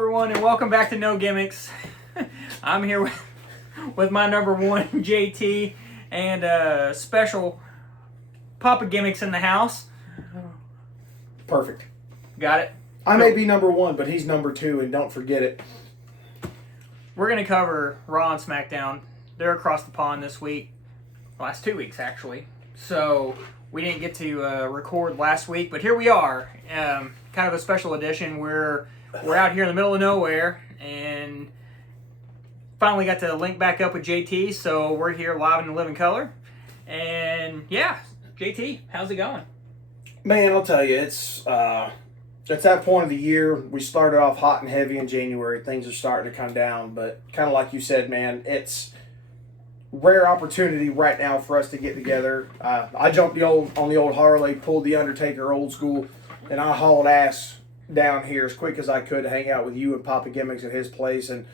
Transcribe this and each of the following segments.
everyone, and welcome back to Know Gimmicks. I'm here with my number one, JT, and special Papa Gimmicks in the house. Perfect. Got it? I may be number one, but he's number two, and don't forget it. We're going to cover Raw and SmackDown. They're across the pond this week. Last 2 weeks, actually. So we didn't get to record last week, but here we are. Kind of a special edition. We're out here in the middle of nowhere, and finally got to link back up with JT, so we're here live in the living color. And yeah, JT, how's it going? Man, I'll tell you, it's that point of the year. We started off hot and heavy in January. Things are starting to come down, but kind of like you said, man, it's rare opportunity right now for us to get together. I jumped on the old Harley, pulled the Undertaker old school, and I hauled ass down here as quick as I could to hang out with you and Papa Gimmicks at his place. And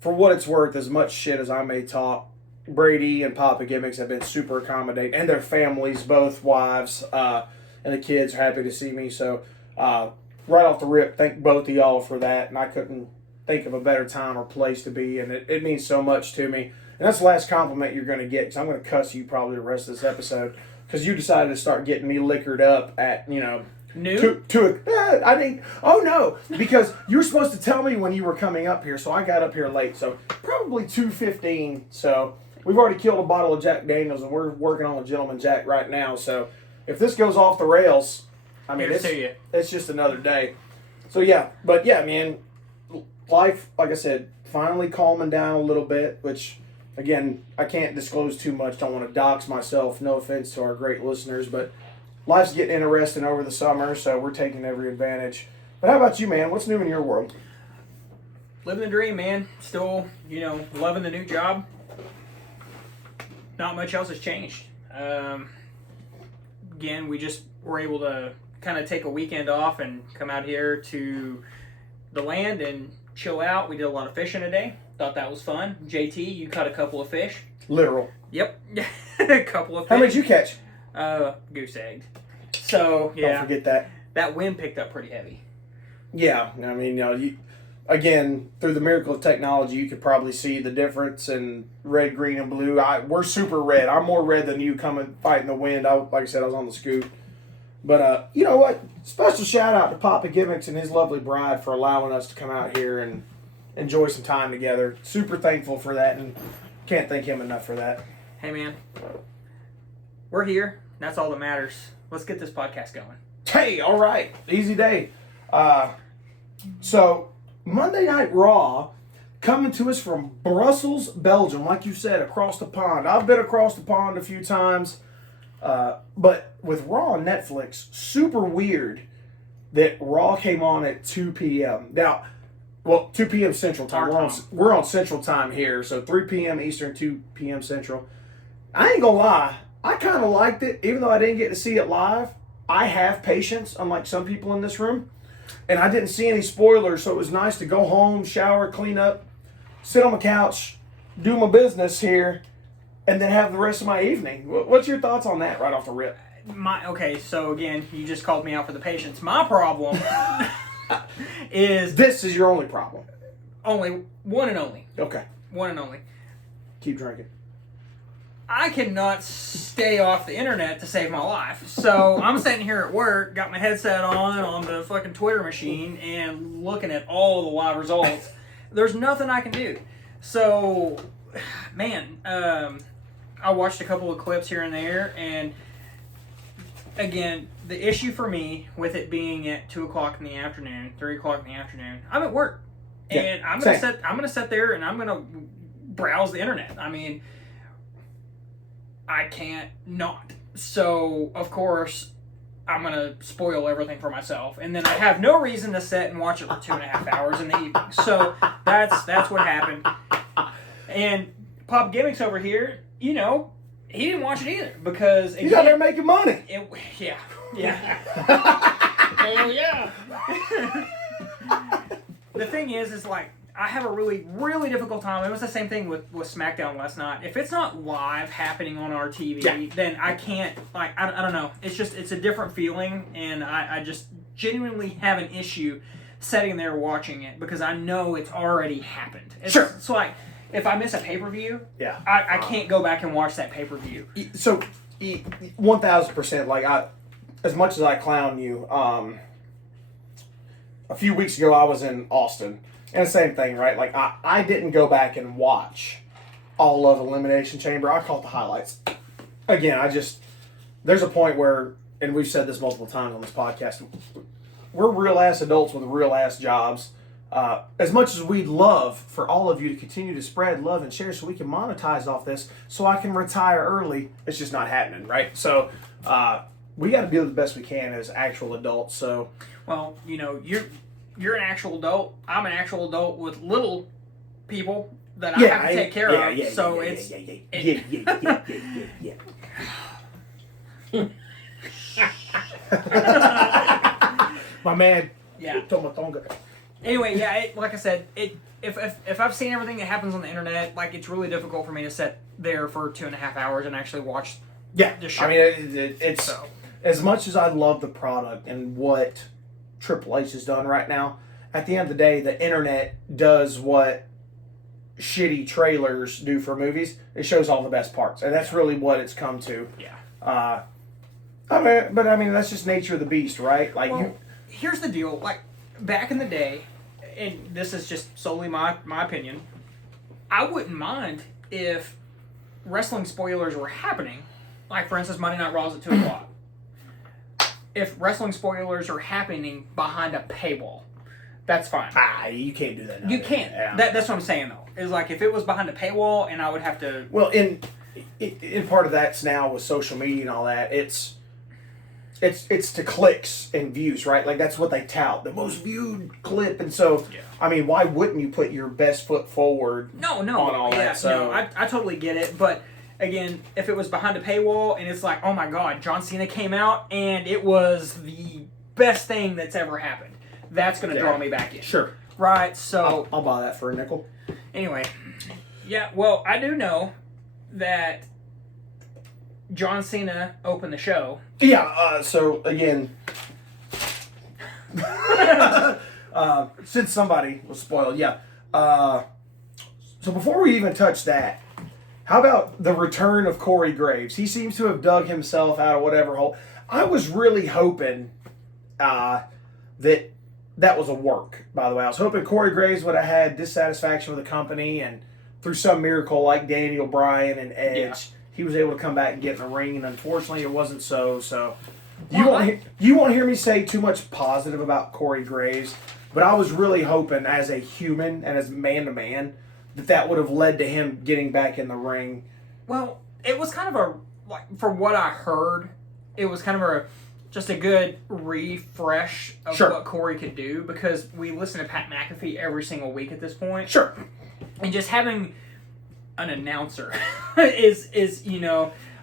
for what it's worth, as much shit as I may talk, Brady and Papa Gimmicks have been super accommodating, and their families, both wives and the kids, are happy to see me. So right off the rip, thank both of y'all for that, and I couldn't think of a better time or place to be, and it means so much to me. And that's the last compliment you're going to get, because I'm going to cuss you probably the rest of this episode, because you decided to start getting me liquored up at, I think, oh no, because you were supposed to tell me when you were coming up here, so I got up here late, so probably 2:15, so we've already killed a bottle of Jack Daniels, and we're working on a Gentleman Jack right now, so if this goes off the rails, I mean, it's just another day. So yeah, but yeah, man, life, like I said, finally calming down a little bit, which, again, I can't disclose too much, don't want to dox myself, no offense to our great listeners, but life's getting interesting over the summer, so we're taking every advantage. But how about you, man? What's new in your world? Living the dream, man. Still, loving the new job. Not much else has changed. Again, we just were able to kind of take a weekend off and come out here to the land and chill out. We did a lot of fishing today. Thought that was fun. JT, you caught a couple of fish. Literal. Yep. A couple of fish. How many did you catch? Goose egged. So, yeah. Don't forget that. That wind picked up pretty heavy. Yeah. I mean, again, through the miracle of technology, you could probably see the difference in red, green, and blue. We're super red. I'm more red than you coming fighting the wind. Like I said, I was on the scoop. But, you know what? Special shout out to Papa Gimmicks and his lovely bride for allowing us to come out here and enjoy some time together. Super thankful for that, and can't thank him enough for that. Hey, man. We're here. That's all that matters. Let's get this podcast going. Hey, all right. Easy day. So, Monday Night Raw coming to us from Brussels, Belgium. Like you said, across the pond. I've been across the pond a few times. But with Raw on Netflix, super weird that Raw came on at 2 p.m. Now, 2 p.m. Central Time. We're on Central Time here, so 3 p.m. Eastern, 2 p.m. Central. I ain't gonna lie. I kind of liked it, even though I didn't get to see it live. I have patience, unlike some people in this room, and I didn't see any spoilers, so it was nice to go home, shower, clean up, sit on the couch, do my business here, and then have the rest of my evening. What's your thoughts on that right off the rip? Okay, so again, you just called me out for the patience. My problem is... This is your only problem. Only. One and only. Okay. One and only. Keep drinking. I cannot stay off the internet to save my life. So I'm sitting here at work, got my headset on the fucking Twitter machine, and looking at all the live results. There's nothing I can do. So, man, I watched a couple of clips here and there, and again, the issue for me with it being at 2 o'clock in the afternoon, 3 o'clock in the afternoon, I'm at work. And yeah, I'm gonna sit there and I'm gonna browse the internet. I mean, I can't not. So, of course, I'm going to spoil everything for myself. And then I have no reason to sit and watch it for 2.5 hours in the evening. So, that's what happened. And Pop Gimmicks over here, he didn't watch it either. Because, again, he's out there making money. Yeah. Hell yeah. The thing is like, I have a really, really difficult time. It was the same thing with SmackDown last night. If it's not live happening on our TV, then I can't, I don't know. It's a different feeling, and I just genuinely have an issue sitting there watching it because I know it's already happened. Sure. It's like if I miss a pay-per-view, Yeah. I can't go back and watch that pay-per-view. So, 1,000%. Like as much as I clown you, a few weeks ago I was in Austin, and the same thing, right? Like I didn't go back and watch all of Elimination Chamber. I caught the highlights. Again, there's a point where, and we've said this multiple times on this podcast, we're real ass adults with real ass jobs. As much as we'd love for all of you to continue to spread love and share so we can monetize off this so I can retire early, it's just not happening, right? So we got to do the best we can as actual adults. So, well, you're an actual adult. I'm an actual adult with little people that I have to take care of. My man. Yeah. Tomatonga. Anyway, like I said, if I've seen everything that happens on the internet, like it's really difficult for me to sit there for 2.5 hours and actually watch. Yeah. The show. I mean, it's so. As much as I love the product and what Triple H has done right now, at the end of the day, the internet does what shitty trailers do for movies. It shows all the best parts, and that's really what it's come to. Yeah. I mean, that's just nature of the beast, right? Like, here's the deal. Like, back in the day, and this is just solely my opinion, I wouldn't mind if wrestling spoilers were happening. Like, for instance, Monday Night Raw's at 2 o'clock. If wrestling spoilers are happening behind a paywall, that's fine. You can't do that now. You can't. Yeah. That's what I'm saying, though. Is like, if it was behind a paywall and I would have to... Well, in part of that's now with social media and all that, it's to clicks and views, right? Like, that's what they tout. The most viewed clip. And so, I mean, why wouldn't you put your best foot forward on all that? So, I totally get it. But, again, if it was behind a paywall and it's like, oh my God, John Cena came out and it was the best thing that's ever happened, that's going to draw me back in. Sure. Right, so... I'll buy that for a nickel. Anyway, well, I do know that John Cena opened the show. Yeah, so, again... since somebody was spoiled, so before we even touch that, how about the return of Corey Graves? He seems to have dug himself out of whatever hole. I was really hoping that was a work, by the way. I was hoping Corey Graves would have had dissatisfaction with the company, and through some miracle like Daniel Bryan and Edge, he was able to come back and get in the ring, and unfortunately it wasn't so. So you won't hear me say too much positive about Corey Graves, but I was really hoping as a human and as man-to-man that would have led to him getting back in the ring. Well, it was kind of from what I heard, it was kind of just a good refresh of what Corey could do, because we listen to Pat McAfee every single week at this point. Sure. And just having an announcer is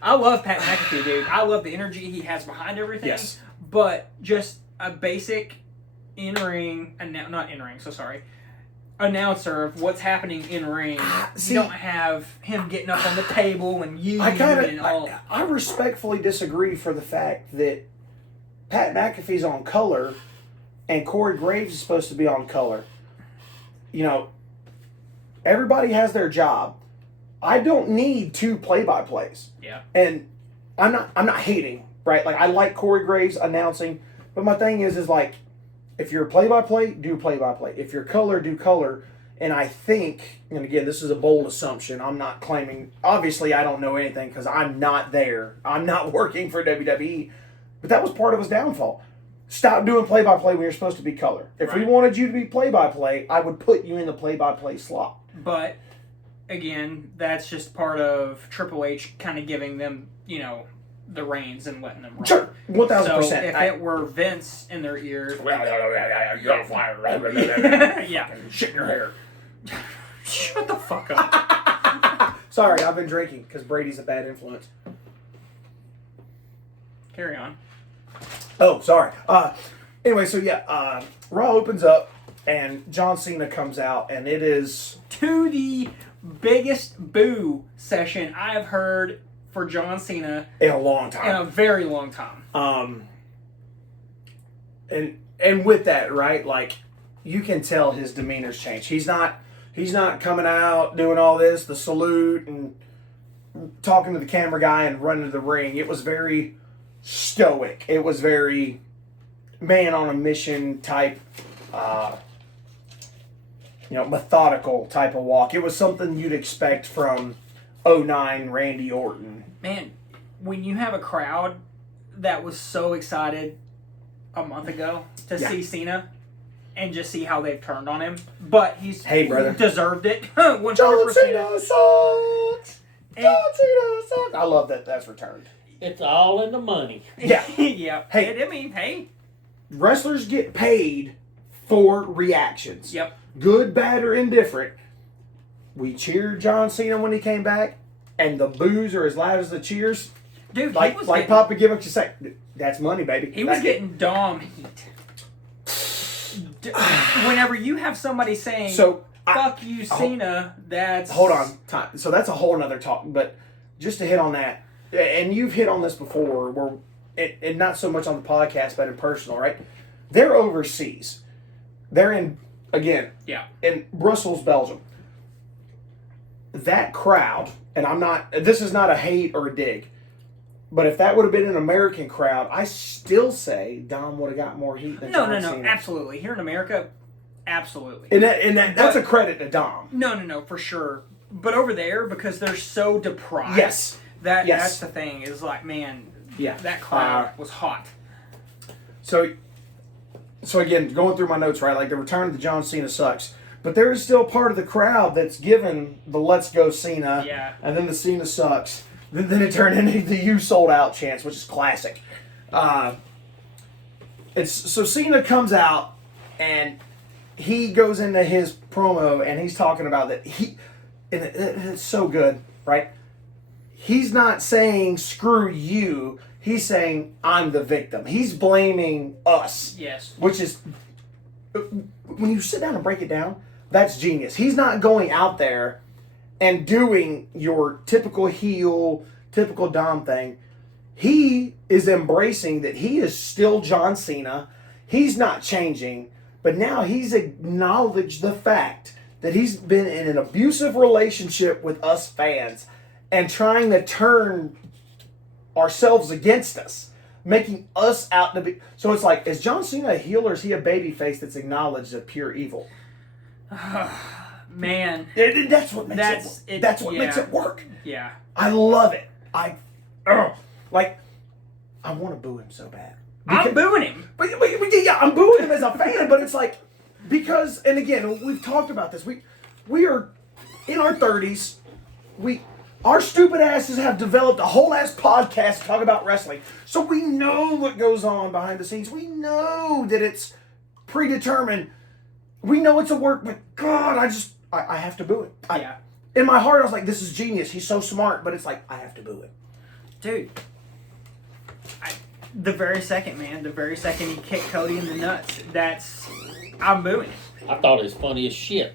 I love Pat McAfee, dude. I love the energy he has behind everything. Yes. But just a basic announcer of what's happening in ring. You don't have him getting up on the table and I respectfully disagree for the fact that Pat McAfee's on color and Corey Graves is supposed to be on color. Everybody has their job. I don't need 2 play-by-plays. Yeah. And I'm not hating, right? Like, I like Corey Graves announcing, but my thing is like, if you're a play-by-play, do play-by-play. If you're color, do color. And I think, and again, this is a bold assumption. I'm not claiming, obviously I don't know anything because I'm not there. I'm not working for WWE. But that was part of his downfall. Stop doing play-by-play when you're supposed to be color. If we wanted you to be play-by-play, I would put you in the play-by-play slot. But, again, that's just part of Triple H kind of giving them, the reins and letting them run. Sure, 1,000%. So if it were Vince in their ears... You're on fire. Yeah. Shit in your hair. Shut the fuck up. Sorry, I've been drinking because Brady's a bad influence. Carry on. Oh, sorry. Anyway, so Raw opens up and John Cena comes out, and it is... to the biggest boo session I have heard for John Cena in a long time. In a very long time. And with that, right, like, you can tell his demeanor's changed. He's not coming out doing all this, the salute and talking to the camera guy and running to the ring. It was very stoic. It was very man on a mission type, methodical type of walk. It was something you'd expect from '09 Randy Orton. Man, when you have a crowd that was so excited a month ago to see Cena and just see how they've turned on him, but he's deserved it. 100%. John Cena sucks. John Cena sucks. I love that that's returned. It's all in the money. Yeah. Yeah. Hey, hey. Wrestlers get paid for reactions. Yep. Good, bad, or indifferent. We cheered John Cena when he came back, and the boos are as loud as the cheers. Dude, like Papa Gimmicks you say, that's money, baby. He was getting Dom heat. Whenever you have somebody saying, fuck you, Cena, that's... Hold on. Time. So that's a whole nother talk, but just to hit on that, and you've hit on this before, and not so much on the podcast, but in personal, right? They're overseas. They're in Brussels, Belgium. That crowd, and this is not a hate or a dig, but if that would have been an American crowd, I still say Dom would have got more heat than John Cena. Absolutely. Here in America, absolutely. And that's a credit to Dom. No, for sure. But over there, because they're so deprived, that's the thing, is like, man, that crowd was hot. So again, going through my notes, right, like the return of the John Cena sucks, but there is still part of the crowd that's given the let's go Cena, and then the Cena sucks. Then it turned into the "you sold out" chants, which is classic. So Cena comes out and he goes into his promo and he's talking about that and it's so good, right? He's not saying screw you. He's saying I'm the victim. He's blaming us. Yes. Which is, when you sit down and break it down, that's genius. He's not going out there and doing your typical heel, typical Dom thing. He is embracing that he is still John Cena. He's not changing, but now he's acknowledged the fact that he's been in an abusive relationship with us fans and trying to turn ourselves against us, making us out to be... So it's like, is John Cena a heel or is he a babyface that's acknowledged as pure evil? Man. That's what makes makes it work. Yeah. I love it. I want to boo him so bad. I'm booing him. But I'm booing him as a fan, but it's like, because, and again, we've talked about this. We are in our 30s. Our stupid asses have developed a whole ass podcast to talk about wrestling. So we know what goes on behind the scenes. We know that it's predetermined. We know it's a work, but God, I have to boo it. In my heart, I was like, this is genius. He's so smart, but it's like, I have to boo it. Dude. The very second he kicked Cody in the nuts, I'm booing it. I thought it was funny as shit.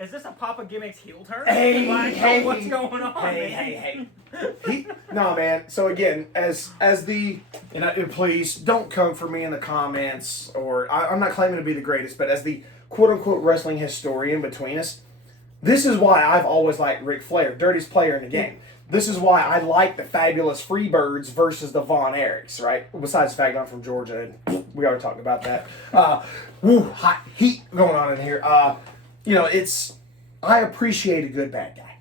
Is this a Papa Gimmicks heel turn? Hey, what's going on, man? No, man. So again, as the, and please don't come for me in the comments, or I'm not claiming to be the greatest, but as the quote unquote wrestling historian between us, this is why I've always liked Ric Flair, dirtiest player in the game. This is why I like the fabulous Freebirds versus the Von Erichs, right? Besides the fact I'm from Georgia, and we already talked about that. Hot heat going on in here. I appreciate a good bad guy.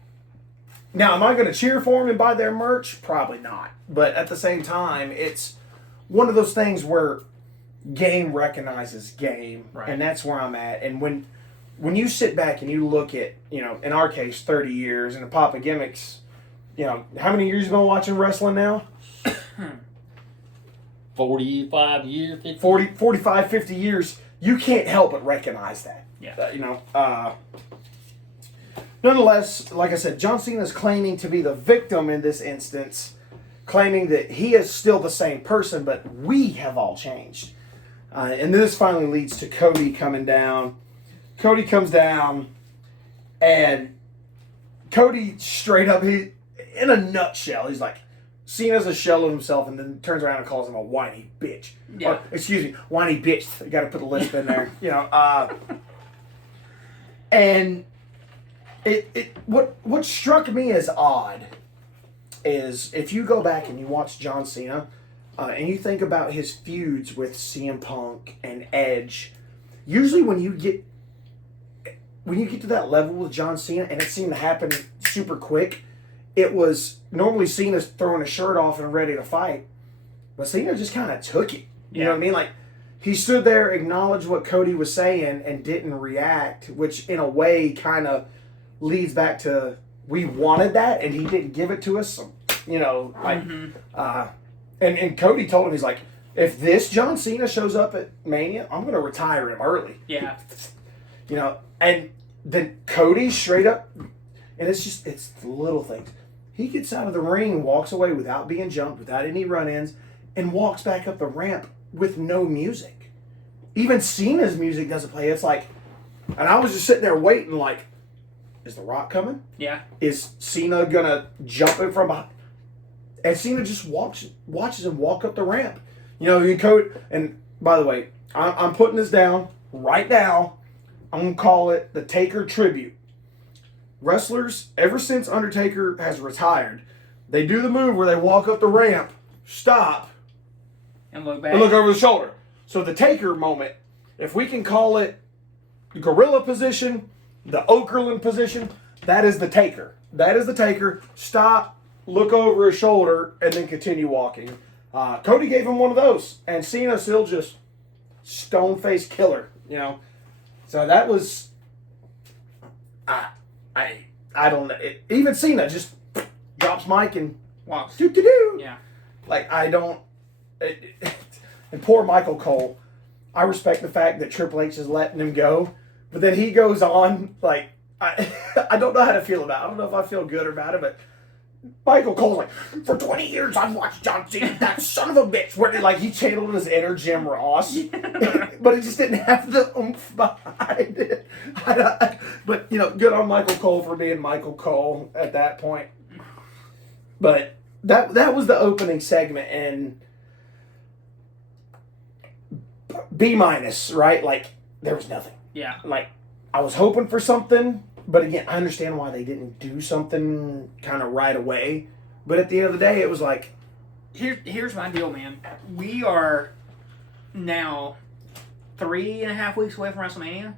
Now, am I going to cheer for him and buy their merch? Probably not. But at the same time, it's one of those things where game recognizes game, right. And that's where I'm at. And when you sit back and you look at, in our case, 30 years, and the Papa Gimmicks, how many years you been watching wrestling now? 45 years, 50. 45, 50 years. You can't help but recognize that. Yeah. Nonetheless, like I said, John Cena is claiming to be the victim in this instance, claiming that he is still the same person, but we have all changed. And this finally leads to Cody coming down. Cody comes down, and Cody straight up, in a nutshell, he's like, Cena's a shell of himself, and then turns around and calls him a whiny bitch. Yeah. Or, excuse me, whiny bitch. You got to put the lisp in there. And what struck me as odd is if you go back and you watch John Cena, and you think about his feuds with CM Punk and Edge, usually when you get to that level with John Cena, and it seemed to happen super quick, it was normally Cena's throwing his shirt off and ready to fight, but Cena just kind of took it. You know what I mean? Like, he stood there, acknowledged what Cody was saying, and didn't react, which in a way kind of leads back to we wanted that, and he didn't give it to us. So, and Cody told him, he's like, if this John Cena shows up at Mania, I'm going to retire him early. Yeah. And then Cody straight up, and it's the little things. He gets out of the ring, walks away without being jumped, without any run-ins, and walks back up the ramp with no music. Even Cena's music doesn't play. It's like, and I was just sitting there waiting like, is The Rock coming? Yeah. Is Cena going to jump in from behind? And Cena just watches him walk up the ramp. Cody, and by the way, I'm putting this down right now. I'm going to call it the Taker tribute. Wrestlers, ever since Undertaker has retired, they do the move where they walk up the ramp, stop, and look back. And look over the shoulder. So the Taker moment, if we can call it the gorilla position, the Okerlund position, that is the Taker. That is the Taker. Stop, look over his shoulder, and then continue walking. Cody gave him one of those, and Cena still just stone-faced killer, So that was... I don't know. Even Cena just drops mic and walks. Do. Yeah. Like, I don't... and poor Michael Cole. I respect the fact that Triple H is letting him go, but then he goes on, like, I don't know how to feel about it. I don't know if I feel good or bad about it, but Michael Cole's like, for 20 years I've watched John Cena, that son of a bitch. Where, like, he channeled his inner Jim Ross, but it just didn't have the oomph behind it. But, good on Michael Cole for being Michael Cole at that point. But that was the opening segment, and B-, right? Like, there was nothing. Yeah. Like, I was hoping for something, but again, I understand why they didn't do something kind of right away. But at the end of the day, it was like... Here's my deal, man. We are now 3.5 weeks away from WrestleMania.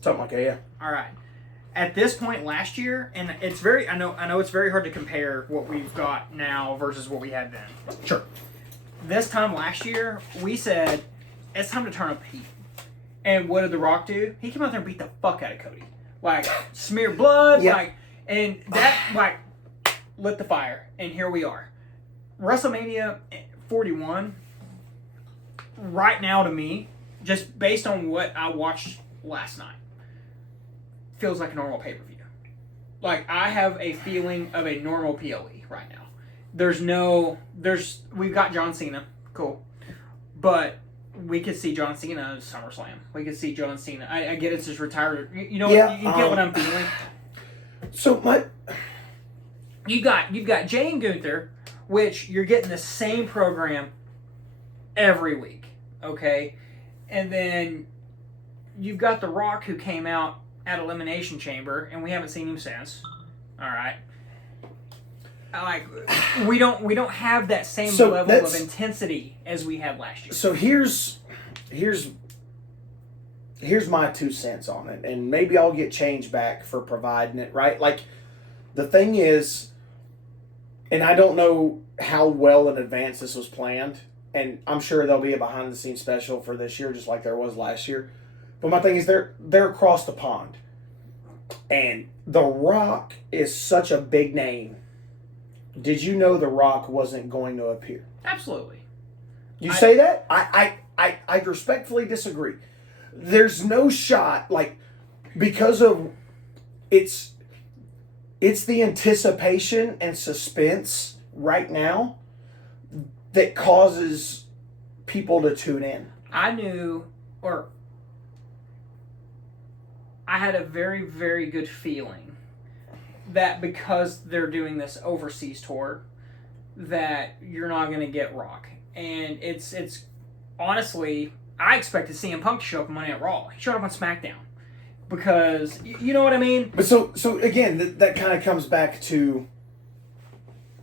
Something like that, yeah. All right. At this point last year, and it's very... I know it's very hard to compare what we've got now versus what we had then. Sure. This time last year, we said, it's time to turn up heat. And what did The Rock do? He came out there and beat the fuck out of Cody. Like, smeared blood, yeah. And that, lit the fire. And here we are. WrestleMania 41, right now to me, just based on what I watched last night, feels like a normal pay-per-view. Like, I have a feeling of a normal PLE right now. We've got John Cena, cool. But we could see John Cena at SummerSlam. We could see John Cena. I get it's just retired. You get what I'm feeling. So you've got Jay and Gunther, which you're getting the same program every week, okay? And then you've got The Rock, who came out at Elimination Chamber, and we haven't seen him since. All right. Like, we don't have that same level of intensity as we had last year. So here's my 2 cents on it, and maybe I'll get change back for providing it, right? Like, the thing is, and I don't know how well in advance this was planned, and I'm sure there'll be a behind-the-scenes special for this year, just like there was last year. But my thing is, they're across the pond, and The Rock is such a big name. Did you know The Rock wasn't going to appear? Absolutely. You say that? I respectfully disagree. There's no shot, like, because of it's the anticipation and suspense right now that causes people to tune in. I had a very, very good feeling that because they're doing this overseas tour, that you're not going to get Rock. And it's honestly, I expected CM Punk to show up on Monday Night Raw. He showed up on SmackDown. Because, you know what I mean? But so again, that kind of comes back to,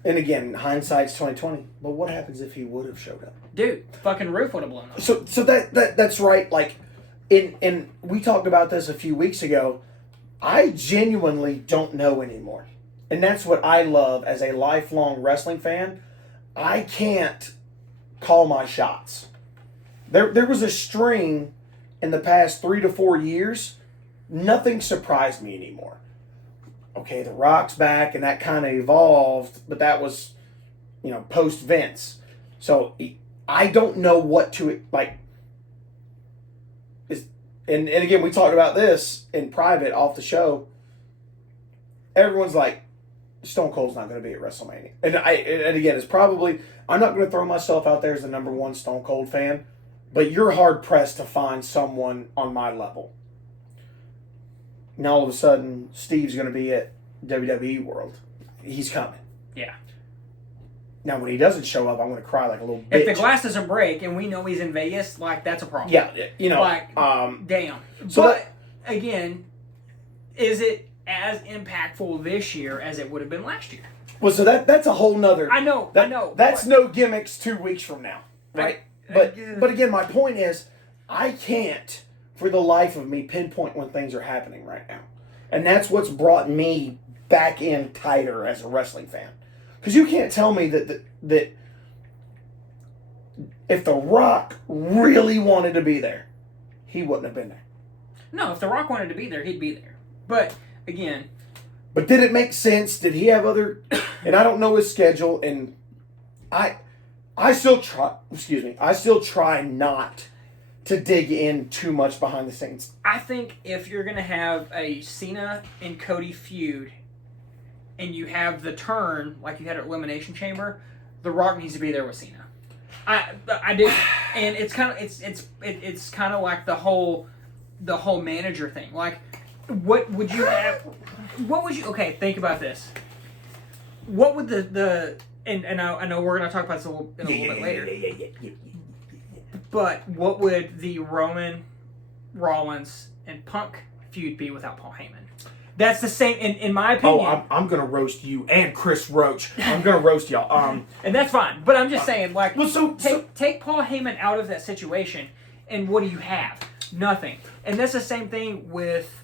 and again, hindsight's 2020. But what happens if he would have showed up? Dude, fucking roof would have blown up. So that's right. Like, in we talked about this a few weeks ago. I genuinely don't know anymore. And that's what I love as a lifelong wrestling fan. I can't call my shots. There was a string in the past 3 to 4 years. Nothing surprised me anymore. Okay, The Rock's back, and that kind of evolved, but that was, post Vince. So I don't know what to, like. And again, we talked about this in private off the show. Everyone's like, Stone Cold's not going to be at WrestleMania. And again, it's probably, I'm not going to throw myself out there as the number one Stone Cold fan, but you're hard pressed to find someone on my level. Now all of a sudden, Steve's going to be at WWE World. He's coming. Yeah. Now when he doesn't show up, I'm going to cry like a little bitch. If the glass doesn't break and we know he's in Vegas, like, that's a problem. Yeah, damn. So but, again, is it as impactful this year as it would have been last year? Well, so that's a whole nother... I know. That's No Gimmicks 2 weeks from now, right? But again, my point is, I can't, for the life of me, pinpoint when things are happening right now. And that's what's brought me back in tighter as a wrestling fan. Because you can't tell me that if The Rock really wanted to be there, he wouldn't have been there. No, if The Rock wanted to be there, he'd be there. But, again... But did it make sense? Did he have other... And I don't know his schedule, and I still try not to dig in too much behind the scenes. I think if you're going to have a Cena and Cody feud, and you have the turn like you had at Elimination Chamber, The Rock needs to be there with Cena. I do, and it's kind of it's kind of like the whole manager thing. Like, what would you have? What would you? Okay, think about this. What would the and I know we're gonna talk about this a little bit later. But what would the Roman, Rollins, and Punk feud be without Paul Heyman? That's the same, in my opinion. Oh, I'm going to roast you and Chris Roach. I'm going to roast y'all. And that's fine. But I'm just saying, like, well, take Paul Heyman out of that situation, and what do you have? Nothing. And that's the same thing with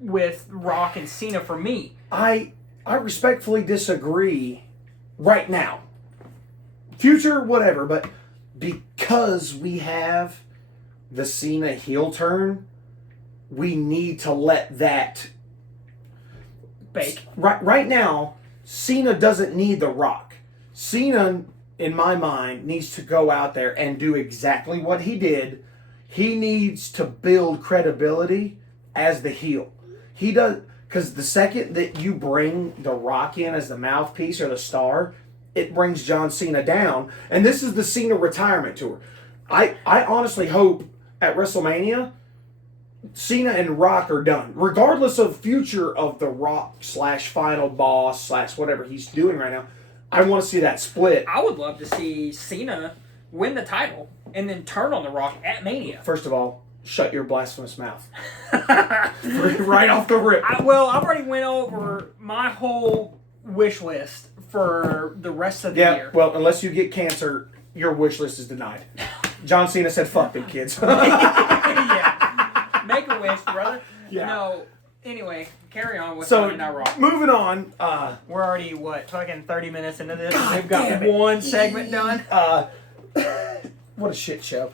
Rock and Cena for me. I respectfully disagree right now. Future, whatever, but because we have the Cena heel turn, we need to let that... Bake. Right now, Cena doesn't need The Rock. Cena, in my mind, needs to go out there and do exactly what he did. He needs to build credibility as the heel. He does, because the second that you bring The Rock in as the mouthpiece or the star, it brings John Cena down. And this is the Cena retirement tour. I honestly hope at WrestleMania, Cena and Rock are done. Regardless of future of The Rock / final boss / whatever he's doing right now, I want to see that split. I would love to see Cena win the title and then turn on The Rock at Mania. First of all, shut your blasphemous mouth. Right off the rip. I've already went over my whole wish list for the rest of the year. Well, unless you get cancer, your wish list is denied. John Cena said, fuck them kids. Yeah. Make a wish, brother. Yeah. No. Anyway, carry on with so Not Raw. Moving on. We're already, fucking 30 minutes into this? We've got one segment done? What a shit show.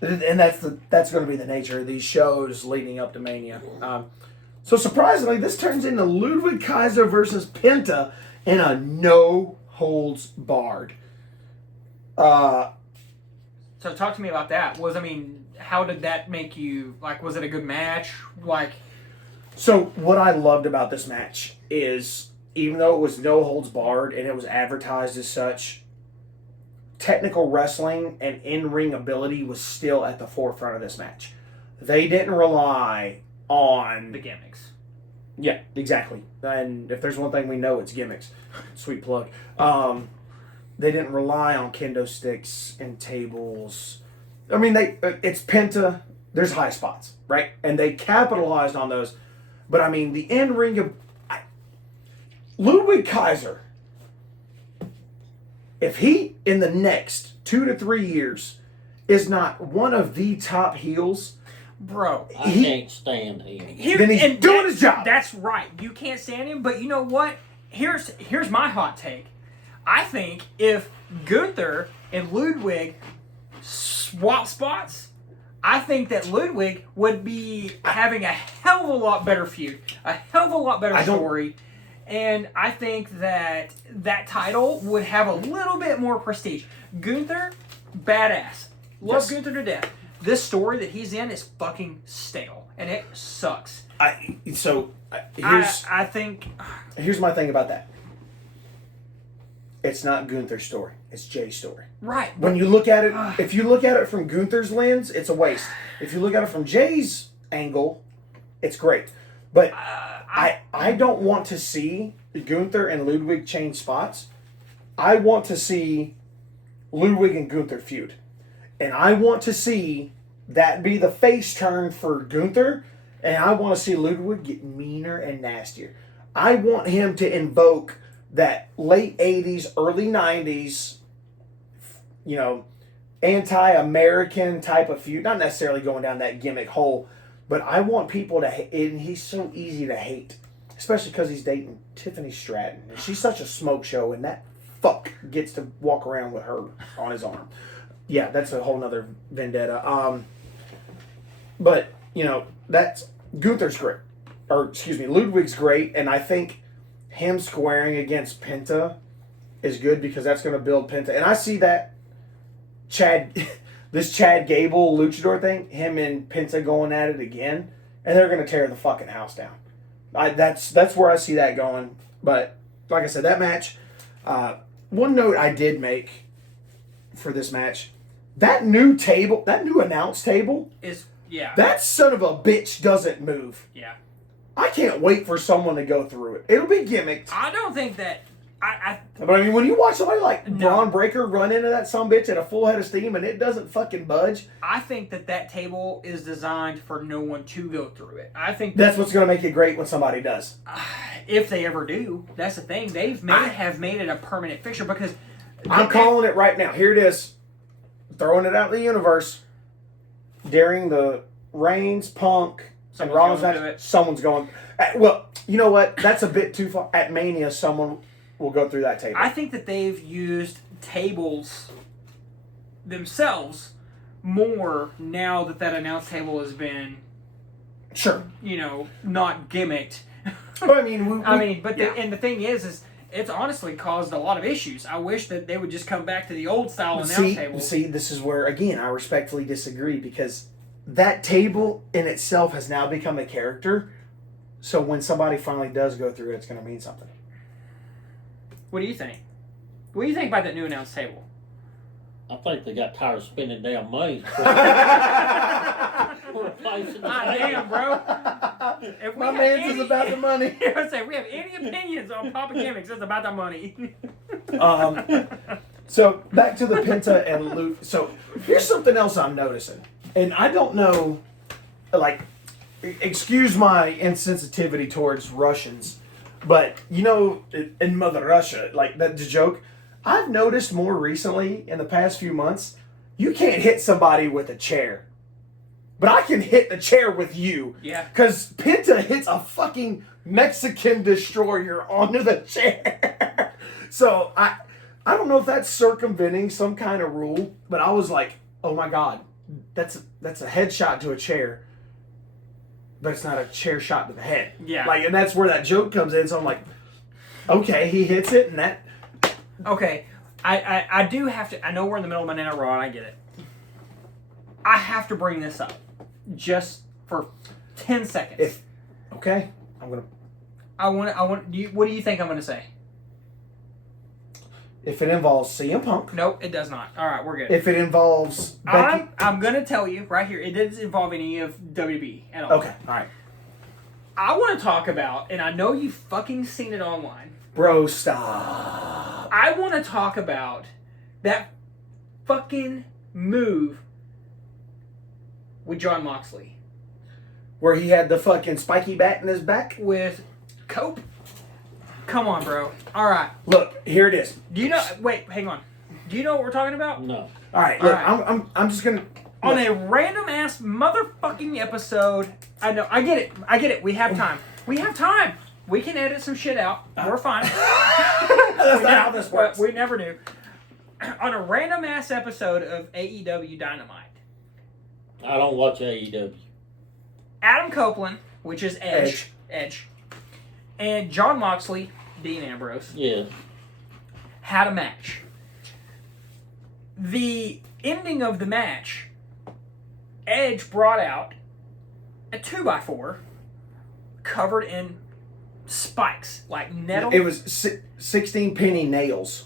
And that's going to be the nature of these shows leading up to Mania. So surprisingly, this turns into Ludwig Kaiser versus Penta in a no holds barred. So talk to me about that. How did that make you, was it a good match? So what I loved about this match is, even though it was no holds barred and it was advertised as such, technical wrestling and in-ring ability was still at the forefront of this match. They didn't rely on... the gimmicks. Yeah, exactly. And if there's one thing we know, it's gimmicks. Sweet plug. They didn't rely on kendo sticks and tables. I mean, it's Penta. There's high spots, right? And they capitalized on those. But I mean, the end ring of Ludwig Kaiser. If he in the next 2 to 3 years is not one of the top heels, bro, I can't stand him. Then he's doing his job. That's right. You can't stand him, but you know what? Here's my hot take. I think if Gunther and Ludwig swap spots, I think that Ludwig would be having a hell of a lot better feud, a hell of a lot better story, and I think that title would have a little bit more prestige. Gunther, badass. Love Gunther to death. This story that he's in is fucking stale, and it sucks. Here's my thing about that. It's not Gunther's story. It's Jay's story. Right. When you look at it, if you look at it from Gunther's lens, it's a waste. If you look at it from Jay's angle, it's great. But I don't want to see Gunther and Ludwig change spots. I want to see Ludwig and Gunther feud. And I want to see that be the face turn for Gunther. And I want to see Ludwig get meaner and nastier. I want him to invoke that late 80s, early 90s, anti-American type of feud. Not necessarily going down that gimmick hole, but I want people to hate. And he's so easy to hate, especially because he's dating Tiffany Stratton. And she's such a smoke show, and that fuck gets to walk around with her on his arm. Yeah, that's a whole nother vendetta. But, that's Gunther's great. Ludwig's great, and I think him squaring against Penta is good because that's going to build Penta. And I see that this Chad Gable luchador thing, him and Penta going at it again, and they're going to tear the fucking house down. That's where I see that going. But like I said, that match, one note I did make for this match, that new announce table is, that son of a bitch doesn't move. Yeah. I can't wait for someone to go through it. It'll be gimmicked. I don't think that. But I mean, when you watch somebody like Braun Breaker run into that sumbitch at a full head of steam and it doesn't fucking budge. I think that table is designed for no one to go through it. I think that's what's going to make it great when somebody does. If they ever do, that's the thing. They have made it a permanent fixture because I'm calling it right now. Here it is, throwing it out in the universe. During the Reigns, Punk, and Rollins match, someone's going. Well, you know what? That's a bit too far. At Mania, someone will go through that table. I think that they've used tables themselves more now that announce table has been, not gimmicked. But I mean, the thing is it's honestly caused a lot of issues. I wish that they would just come back to the old style announce table. See, this is where again I respectfully disagree because that table in itself has now become a character. So when somebody finally does go through it, it's going to mean something. What do you think? What do you think about that new announce table? I think they got tired of spending damn money. Damn, bro. If my man's is about the money. I say, if we have any opinions on Papa Gimmicks, it's about the money. So back to the Penta and Luke. So here's something else I'm noticing. And I don't know, excuse my insensitivity towards Russians, but in Mother Russia, the joke, I've noticed more recently in the past few months, you can't hit somebody with a chair. But I can hit the chair with you. Yeah. Because Penta hits a fucking Mexican destroyer onto the chair. So I don't know if that's circumventing some kind of rule, but I was like, oh my God, that's a headshot to a chair. But it's not a chair shot to the head. Yeah. And that's where that joke comes in. So I'm like, okay, he hits it and that. Okay. I do have to, I know we're in the middle of Monday Night Raw and I get it. I have to bring this up. Just for 10 seconds. Okay. I want what do you think I'm going to say? If it involves CM Punk. Nope, it does not. All right, we're good. If it involves Becky. I'm going to tell you right here, it doesn't involve any of WWE at all. Okay, all right. I want to talk about, and I know you've fucking seen it online. Bro, stop. I want to talk about that fucking move with John Moxley. Where he had the fucking spiky bat in his back? With Cope. Come on, bro. All right. Look, here it is. Do you know... Wait, hang on. Do you know what we're talking about? No. All right, look, All right. I'm just going to... On a random-ass motherfucking episode... I know. I get it. We have time. We can edit some shit out. We're fine. That's not how this works. We never do. On a random-ass episode of AEW Dynamite, I don't watch AEW. Adam Copeland, which is Edge, and John Moxley, Dean Ambrose, Yeah. had a match. The ending of the match, Edge brought out a 2x4 covered in spikes, like nettle. It was 16 penny nails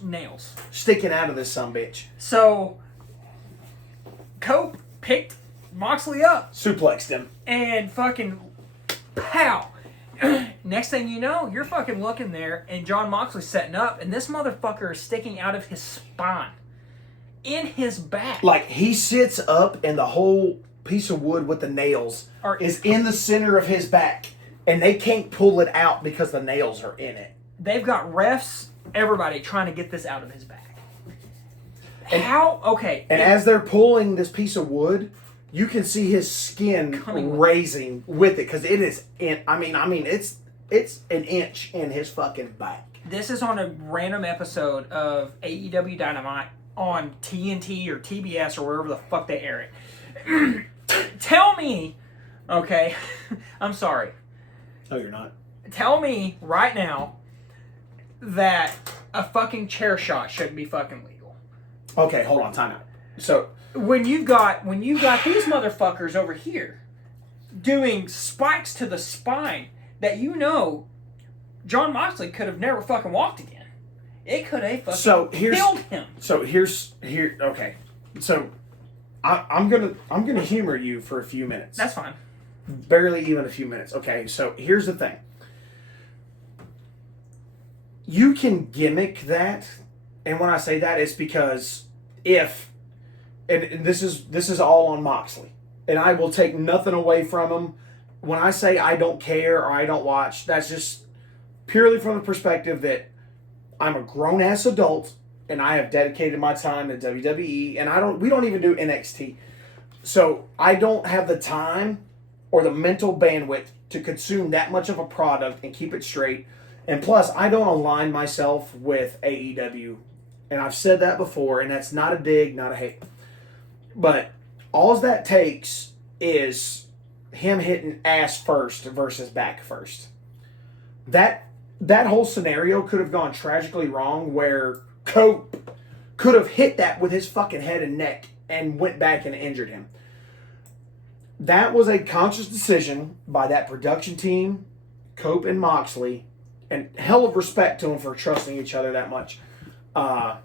sticking out of this sumbitch. So, Cope picked Moxley up. Suplexed him. And fucking pow. Next thing you know, you're fucking looking there and John Moxley's setting up and this motherfucker is sticking out of his spine. In his back. Like, he sits up and the whole piece of wood with the nails is in the center of his back. And they can't pull it out because the nails are in it. They've got refs, everybody trying to get this out of his back. And, how? Okay. And as they're pulling this piece of wood, you can see his skin raising with it because it is in. I mean, it's an inch in his fucking back. This is on a random episode of AEW Dynamite on TNT or TBS or wherever the fuck they air it. Tell me, okay, I'm sorry. No, you're not. Tell me right now that a fucking chair shot shouldn't be fucking legal. Okay, hold on, time out. So when you've got these motherfuckers over here doing spikes to the spine that John Moxley could have never fucking walked again. It could have fucking killed him. Okay. So I'm gonna humor you for a few minutes. That's fine. Barely even a few minutes. Okay, so here's the thing. You can gimmick that, and when I say that, it's because and this is all on Moxley, and I will take nothing away from him. When I say I don't care or I don't watch, that's just purely from the perspective that I'm a grown ass adult and I have dedicated my time to WWE, and we don't even do NXT, so I don't have the time or the mental bandwidth to consume that much of a product and keep it straight. And plus, I don't align myself with AEW. And I've said that before, and that's not a dig, not a hate. But all that takes is him hitting ass first versus back first. That whole scenario could have gone tragically wrong where Cope could have hit that with his fucking head and neck and went back and injured him. That was a conscious decision by that production team, Cope and Moxley, and hell of respect to them for trusting each other that much. John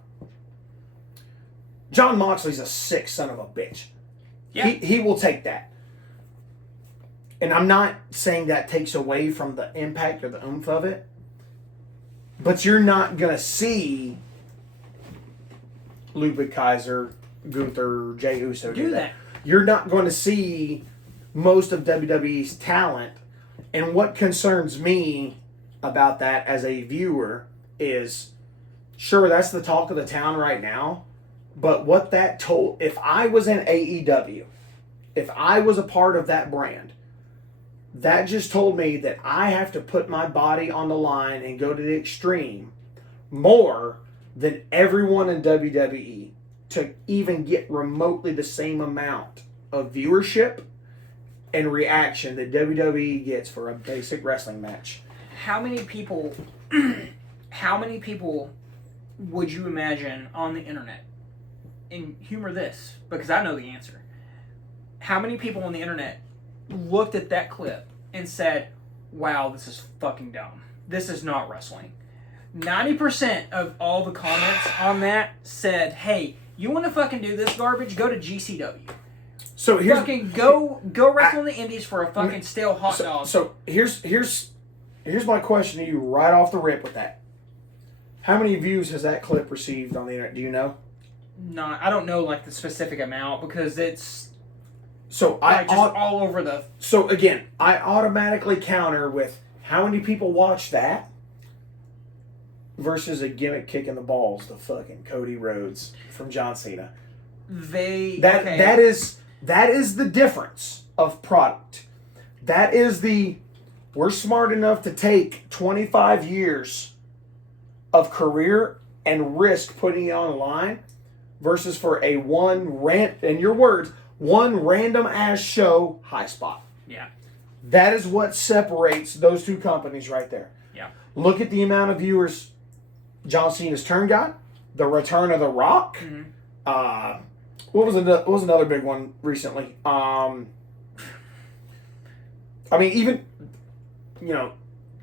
Moxley's a sick son of a bitch. Yeah. He will take that. And I'm not saying that takes away from the impact or the oomph of it, but you're not going to see Ludwig Kaiser, Gunther, Jey Uso do that. You're not going to see most of WWE's talent. And what concerns me about that as a viewer is, sure, that's the talk of the town right now, but what that told, if I was in AEW, if I was a part of that brand, that just told me that I have to put my body on the line and go to the extreme more than everyone in WWE to even get remotely the same amount of viewership and reaction that WWE gets for a basic wrestling match. How many people would you imagine on the internet? And humor this, because I know the answer. How many people on the internet looked at that clip and said, wow, this is fucking dumb. This is not wrestling. 90% of all the comments on that said, hey, you want to fucking do this garbage? Go to GCW. So here's fucking go wrestle in the indies for a fucking stale hot dog. So here's my question to you right off the rip with that. How many views has that clip received on the internet? Do you know? I don't know like the specific amount because it's So like just all over the. So again, I automatically counter with how many people watch that versus a gimmick kicking the balls to fucking Cody Rhodes from John Cena. That is the difference of product. That is we're smart enough to take 25 years of career and risk putting it on the line versus for in your words, one random ass show high spot. Yeah. That is what separates those two companies right there. Yeah. Look at the amount of viewers John Cena's turn got, the return of The Rock. Mm-hmm. What was another big one recently? I mean, even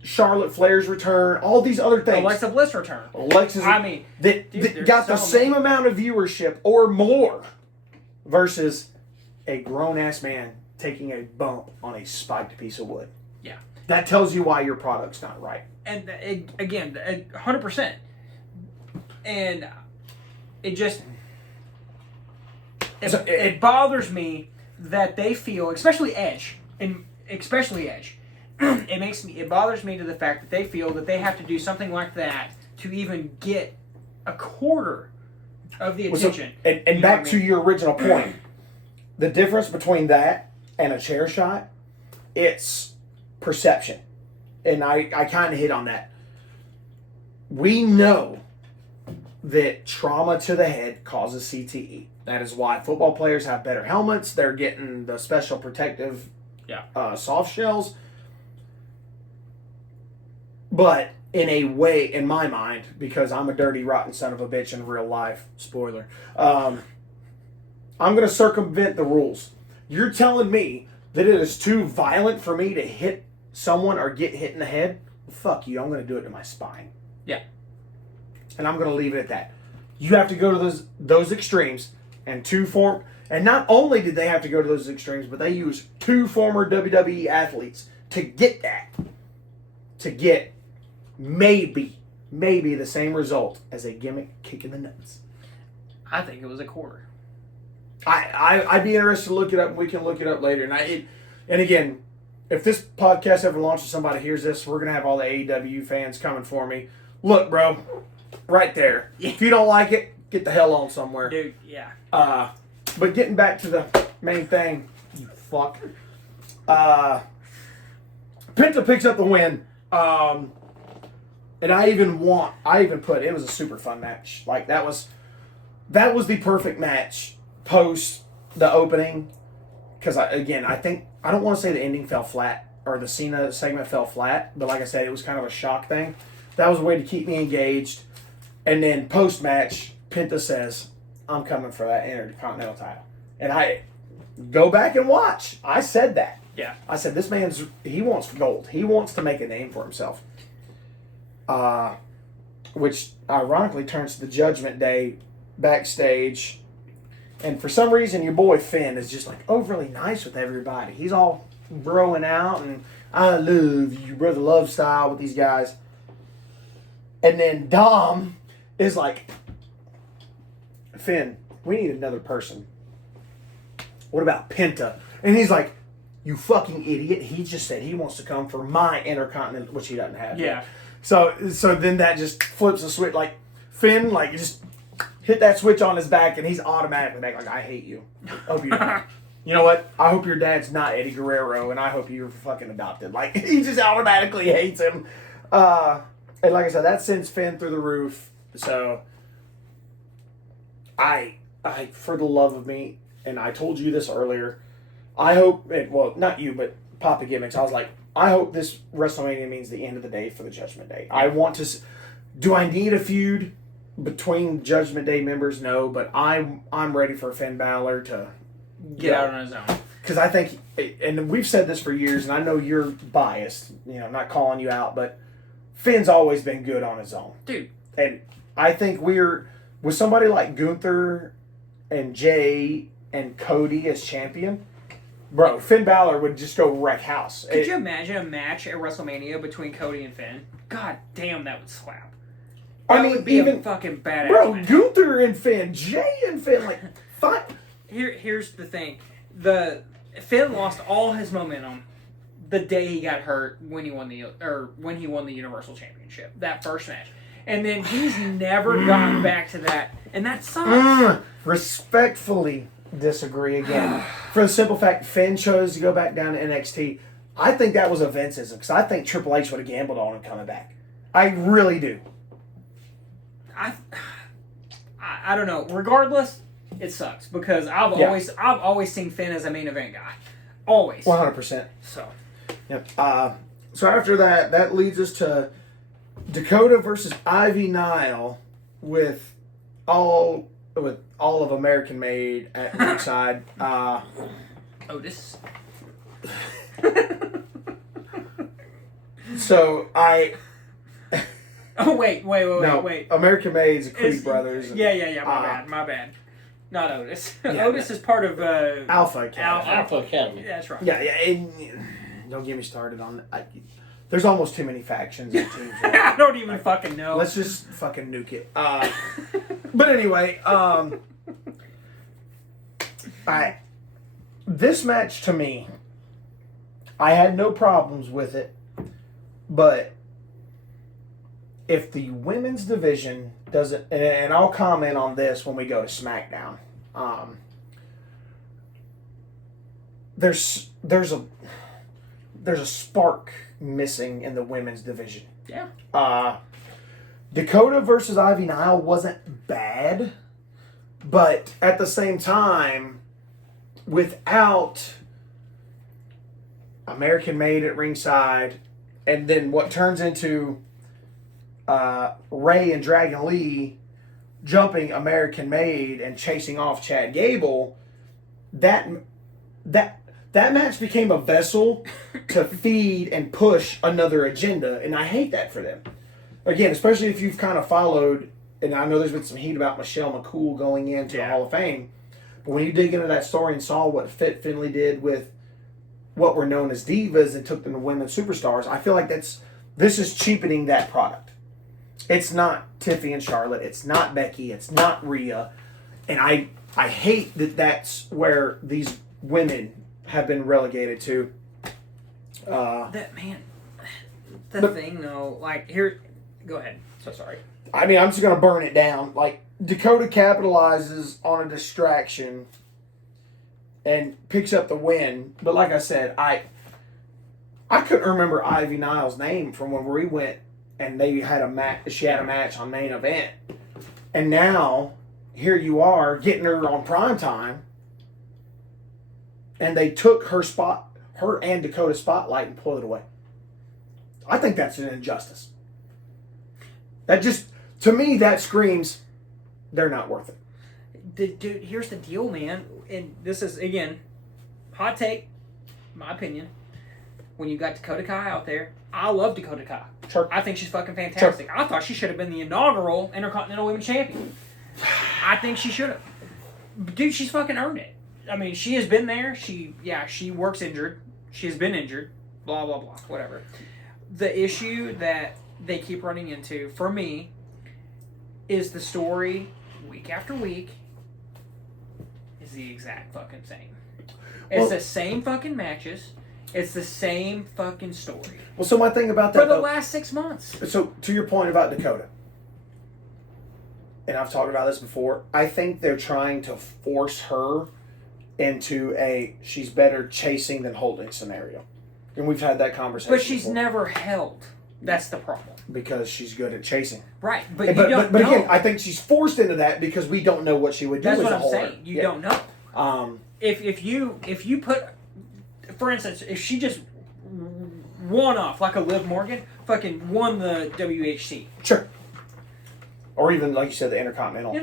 Charlotte Flair's return, all these other things. Alexa Bliss return. That got the same amount of viewership or more versus a grown ass man taking a bump on a spiked piece of wood. Yeah, that tells you why your product's not right. And again, 100%. And it just it bothers me that they feel, especially Edge. It bothers me to the fact that they feel that they have to do something like that to even get a quarter of the attention. And back to your original point, the difference between that and a chair shot, it's perception. And I kind of hit on that. We know that trauma to the head causes CTE. That is why football players have better helmets. They're getting the special protective soft shells. But in a way, in my mind, because I'm a dirty, rotten son of a bitch in real life, spoiler, I'm going to circumvent the rules. You're telling me that it is too violent for me to hit someone or get hit in the head? Well, fuck you. I'm going to do it to my spine. Yeah. And I'm going to leave it at that. You have to go to those extremes and and not only did they have to go to those extremes, but they used 2 former WWE athletes to get that. To get maybe the same result as a gimmick kick in the nuts. I think it was a quarter. I'd be interested to look it up, and we can look it up later. And again, if this podcast ever launches, somebody hears this, we're going to have all the AEW fans coming for me. Look, bro, right there. If you don't like it, get the hell on somewhere. Dude, yeah. But getting back to the main thing, you fuck. Penta picks up the win. And I even put, it was a super fun match. Like, that was the perfect match post the opening. Because, I don't want to say the ending fell flat, or the Cena segment fell flat, but like I said, it was kind of a shock thing. That was a way to keep me engaged. And then post-match, Penta says, I'm coming for that Intercontinental title. And I go back and watch. I said that. Yeah. I said, this he wants gold. He wants to make a name for himself. Which ironically turns to the Judgment Day backstage. And for some reason, your boy Finn is just like overly nice with everybody. He's all broing out and I love you, brother love style with these guys. And then Dom is like, Finn, we need another person. What about Penta? And he's like, you fucking idiot. He just said he wants to come for my Intercontinental, which he doesn't have. Yeah. So then that just flips the switch. Like, Finn, like, just hit that switch on his back, and he's automatically back. Like, I hate you. Hope you don't. You know what? I hope your dad's not Eddie Guerrero, and I hope you're fucking adopted. Like, he just automatically hates him. And like I said, that sends Finn through the roof. So, I for the love of me, and I told you this earlier, I hope, well, not you, but Papa Gimmicks, I was like, I hope this WrestleMania means the end of the day for the Judgment Day. I want to, do I need a feud between Judgment Day members? No, but I'm ready for Finn Balor to get out on his own. Because I think, and we've said this for years, and I know you're biased, I'm not calling you out, but Finn's always been good on his own. Dude. And I think with somebody like Gunther and Jay and Cody as champion, bro, Finn Balor would just go wreck house. Could you imagine a match at WrestleMania between Cody and Finn? God damn, that would slap. That I mean, would be even a fucking badass bro, match. Gunther and Finn, Jay and Finn, like, fine. Here's the thing: Finn lost all his momentum the day he got hurt when he won the Universal Championship, that first match, and then he's never gotten back to that, and that sucks. Respectfully disagree again. For the simple fact, Finn chose to go back down to NXT. I think that was a Vinceism because I think Triple H would have gambled on him coming back. I really do. I don't know. Regardless, it sucks because I've always seen Finn as a main event guy, always. 100%. So. Yep. So after that leads us to Dakota versus Ivy Nile with all of American Made at ringside. Otis. So I. Oh wait. American Made's Creed Brothers. Yeah. My bad. Not Otis. Yeah, Otis is part of Alpha Academy. Alpha Academy. Yeah, that's right. Yeah. And don't get me started on. There's almost too many factions and teams. I don't even fucking know. Let's just fucking nuke it. But anyway, this match to me, I had no problems with it, but if the women's division doesn't, and I'll comment on this when we go to SmackDown, there's a spark missing in the women's division. Yeah. Dakota versus Ivy Nile wasn't bad, but at the same time, without American Made at ringside, and then what turns into Ray and Dragon Lee jumping American Made and chasing off Chad Gable, that match became a vessel to feed and push another agenda, and I hate that for them. Again, especially if you've kind of followed, and I know there's been some heat about Michelle McCool going into the Hall of Fame, but when you dig into that story and saw what Fit Finlay did with what were known as divas and took them to women superstars, I feel like this is cheapening that product. It's not Tiffy and Charlotte. It's not Becky. It's not Rhea. And I hate that that's where these women have been relegated to. Thing though, like here, go ahead. So sorry. I mean, I'm just gonna burn it down. Like Dakota capitalizes on a distraction and picks up the win. But like I said, I couldn't remember Ivy Nile's name from when we went and they had a match. She had a match on Main Event, and now here you are getting her on primetime. And they took her and Dakota's spotlight and pulled it away. I think that's an injustice. That just, to me, that screams they're not worth it. Dude, here's the deal, man. And this is, again, hot take, my opinion. When you got Dakota Kai out there, I love Dakota Kai. Sure. I think she's fucking fantastic. Sure. I thought she should have been the inaugural Intercontinental Women's Champion. I think she should have. Dude, she's fucking earned it. I mean, she has been there. She works injured. She has been injured. Blah, blah, blah. Whatever. The issue that they keep running into, for me, is the story, week after week, is the exact fucking same. It's the same fucking matches. It's the same fucking story. Well, so my thing about that, for the last 6 months. So, to your point about Dakota, and I've talked about this before, I think they're trying to force her into she's better chasing than holding scenario. And we've had that conversation But she's before. never held. That's the problem. Because she's good at chasing. Right, but again, I think she's forced into that because we don't know what she would do. That's as what a I'm holder. saying. You don't know. If you put, for instance, if she just won off like a Liv Morgan, fucking won the WHC. Sure. Or even, like you said, the Intercontinental.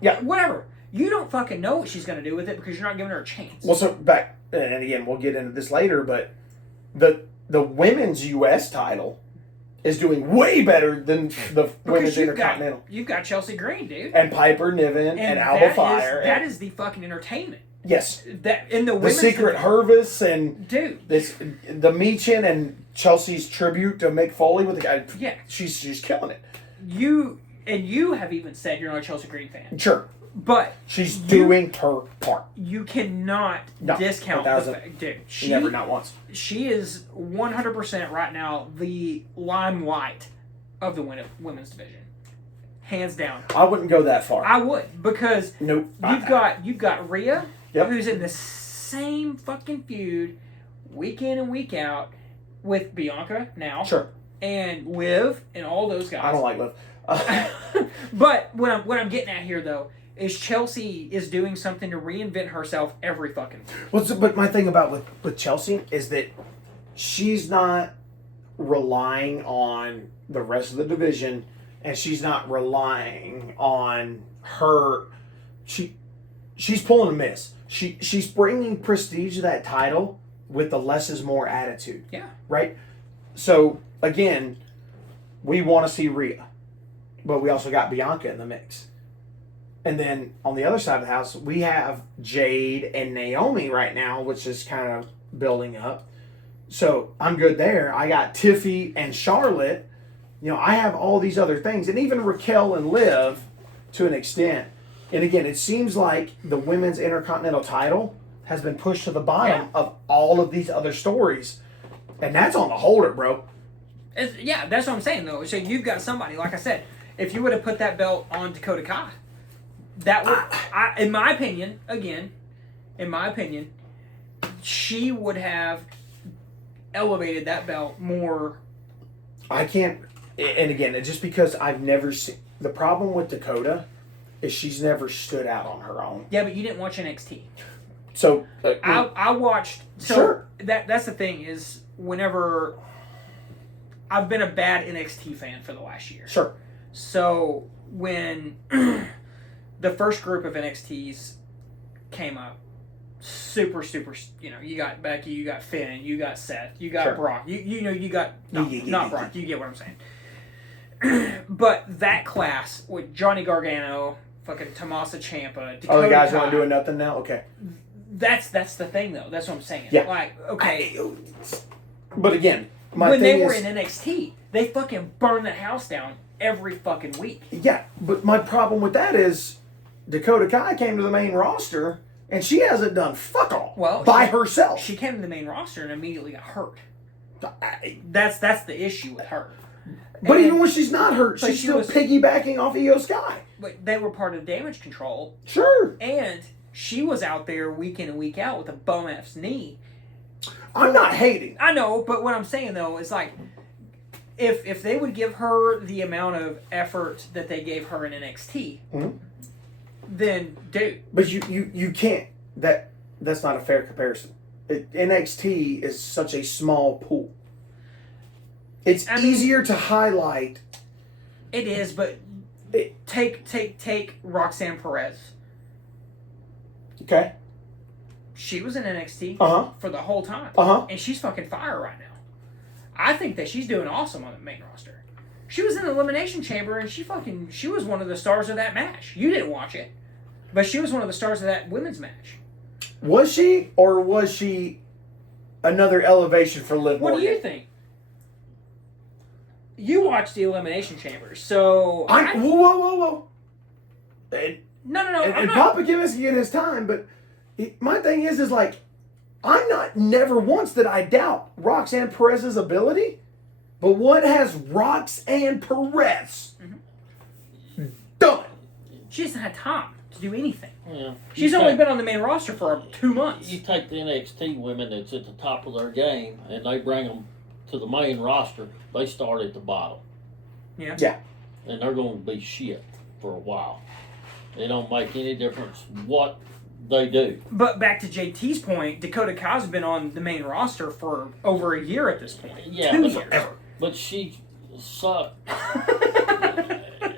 Yeah. Whatever. You don't fucking know what she's going to do with it because you're not giving her a chance. Well, so back, and again, we'll get into this later, but the women's U.S. title is doing way better than the women's Intercontinental. You've got Chelsea Green, dude. And Piper Niven and Alba Fire. That is the fucking entertainment. Yes. That in the women's Secret Hervis and dude, the Meechin and Chelsea's tribute to Mick Foley with the guy. Yeah, she's killing it. And you have even said you're not a Chelsea Green fan. Sure. But she's doing her part. You cannot discount the fact, dude. Never, not once. She is 100% right now the limelight of the women's division, hands down. I wouldn't go that far. I would, because nope. You've got Rhea, who's in the same fucking feud week in and week out with Bianca now, and Liv and all those guys. I don't like Liv. But what I'm getting at here though is Chelsea is doing something to reinvent herself every fucking time. But my thing about with Chelsea is that she's not relying on the rest of the division, and she's not relying on her. She's pulling a miss. She's bringing prestige to that title with the less is more attitude. Yeah. Right? So, again, we want to see Rhea, but we also got Bianca in the mix. And then on the other side of the house, we have Jade and Naomi right now, which is kind of building up. So I'm good there. I got Tiffy and Charlotte. You know, I have all these other things. And even Raquel and Liv to an extent. And again, it seems like the women's Intercontinental title has been pushed to the bottom of all of these other stories. And that's on the holder, bro. That's what I'm saying, though. So you've got somebody, like I said, if you would have put that belt on Dakota Kai, that would, in my opinion, she would have elevated that belt more. I can't, and again, it's just because I've never seen, the problem with Dakota is she's never stood out on her own. Yeah, but you didn't watch NXT. So, I watched, sure. That's the thing is, whenever, I've been a bad NXT fan for the last year. Sure. So, when the first group of NXTs came up, super, you know, you got Becky, you got Finn, you got Seth, you got Brock, you got, not Brock, you get what I'm saying. But that class with Johnny Gargano, fucking Tommaso Ciampa, Dakota the guys Kai, aren't doing nothing now? Okay. That's the thing, though. That's what I'm saying. Yeah. Like, okay. But again, when they were in NXT, they fucking burned the house down every fucking week. Yeah, but my problem with that is Dakota Kai came to the main roster and she hasn't done fuck all by herself. She came to the main roster and immediately got hurt. That's the issue with her. But even when she's not hurt, she's still piggybacking off Io Sky. But they were part of Damage Control. Sure. And she was out there week in and week out with a bum F's knee. I'm not hating. I know, but what I'm saying though is like, if they would give her the amount of effort that they gave her in NXT, then dude. But you can't. That's not a fair comparison. NXT is such a small pool. It's easier to highlight. It is, but take Roxanne Perez. Okay. She was in NXT for the whole time. And she's fucking fire right now. I think that she's doing awesome on the main roster. She was in the Elimination Chamber and she was one of the stars of that match. You didn't watch it, but she was one of the stars of that women's match. Was she, or was she another elevation for Liv Morgan? What do you think? You watched the Elimination Chamber, so whoa. No. And Papa Gibbons can get his time, but my thing is like, I'm not never once that I doubt Roxanne Perez's ability, but what has Roxanne Perez done? She hasn't had time to do anything. Yeah. She's only been on the main roster for 2 months. You take the NXT women that's at the top of their game, and they bring them to the main roster, they start at the bottom. Yeah. And they're going to be shit for a while. It don't make any difference what they do. But back to JT's point, Dakota Kai's been on the main roster for over a year at this point. Yeah, 2 years. But she sucked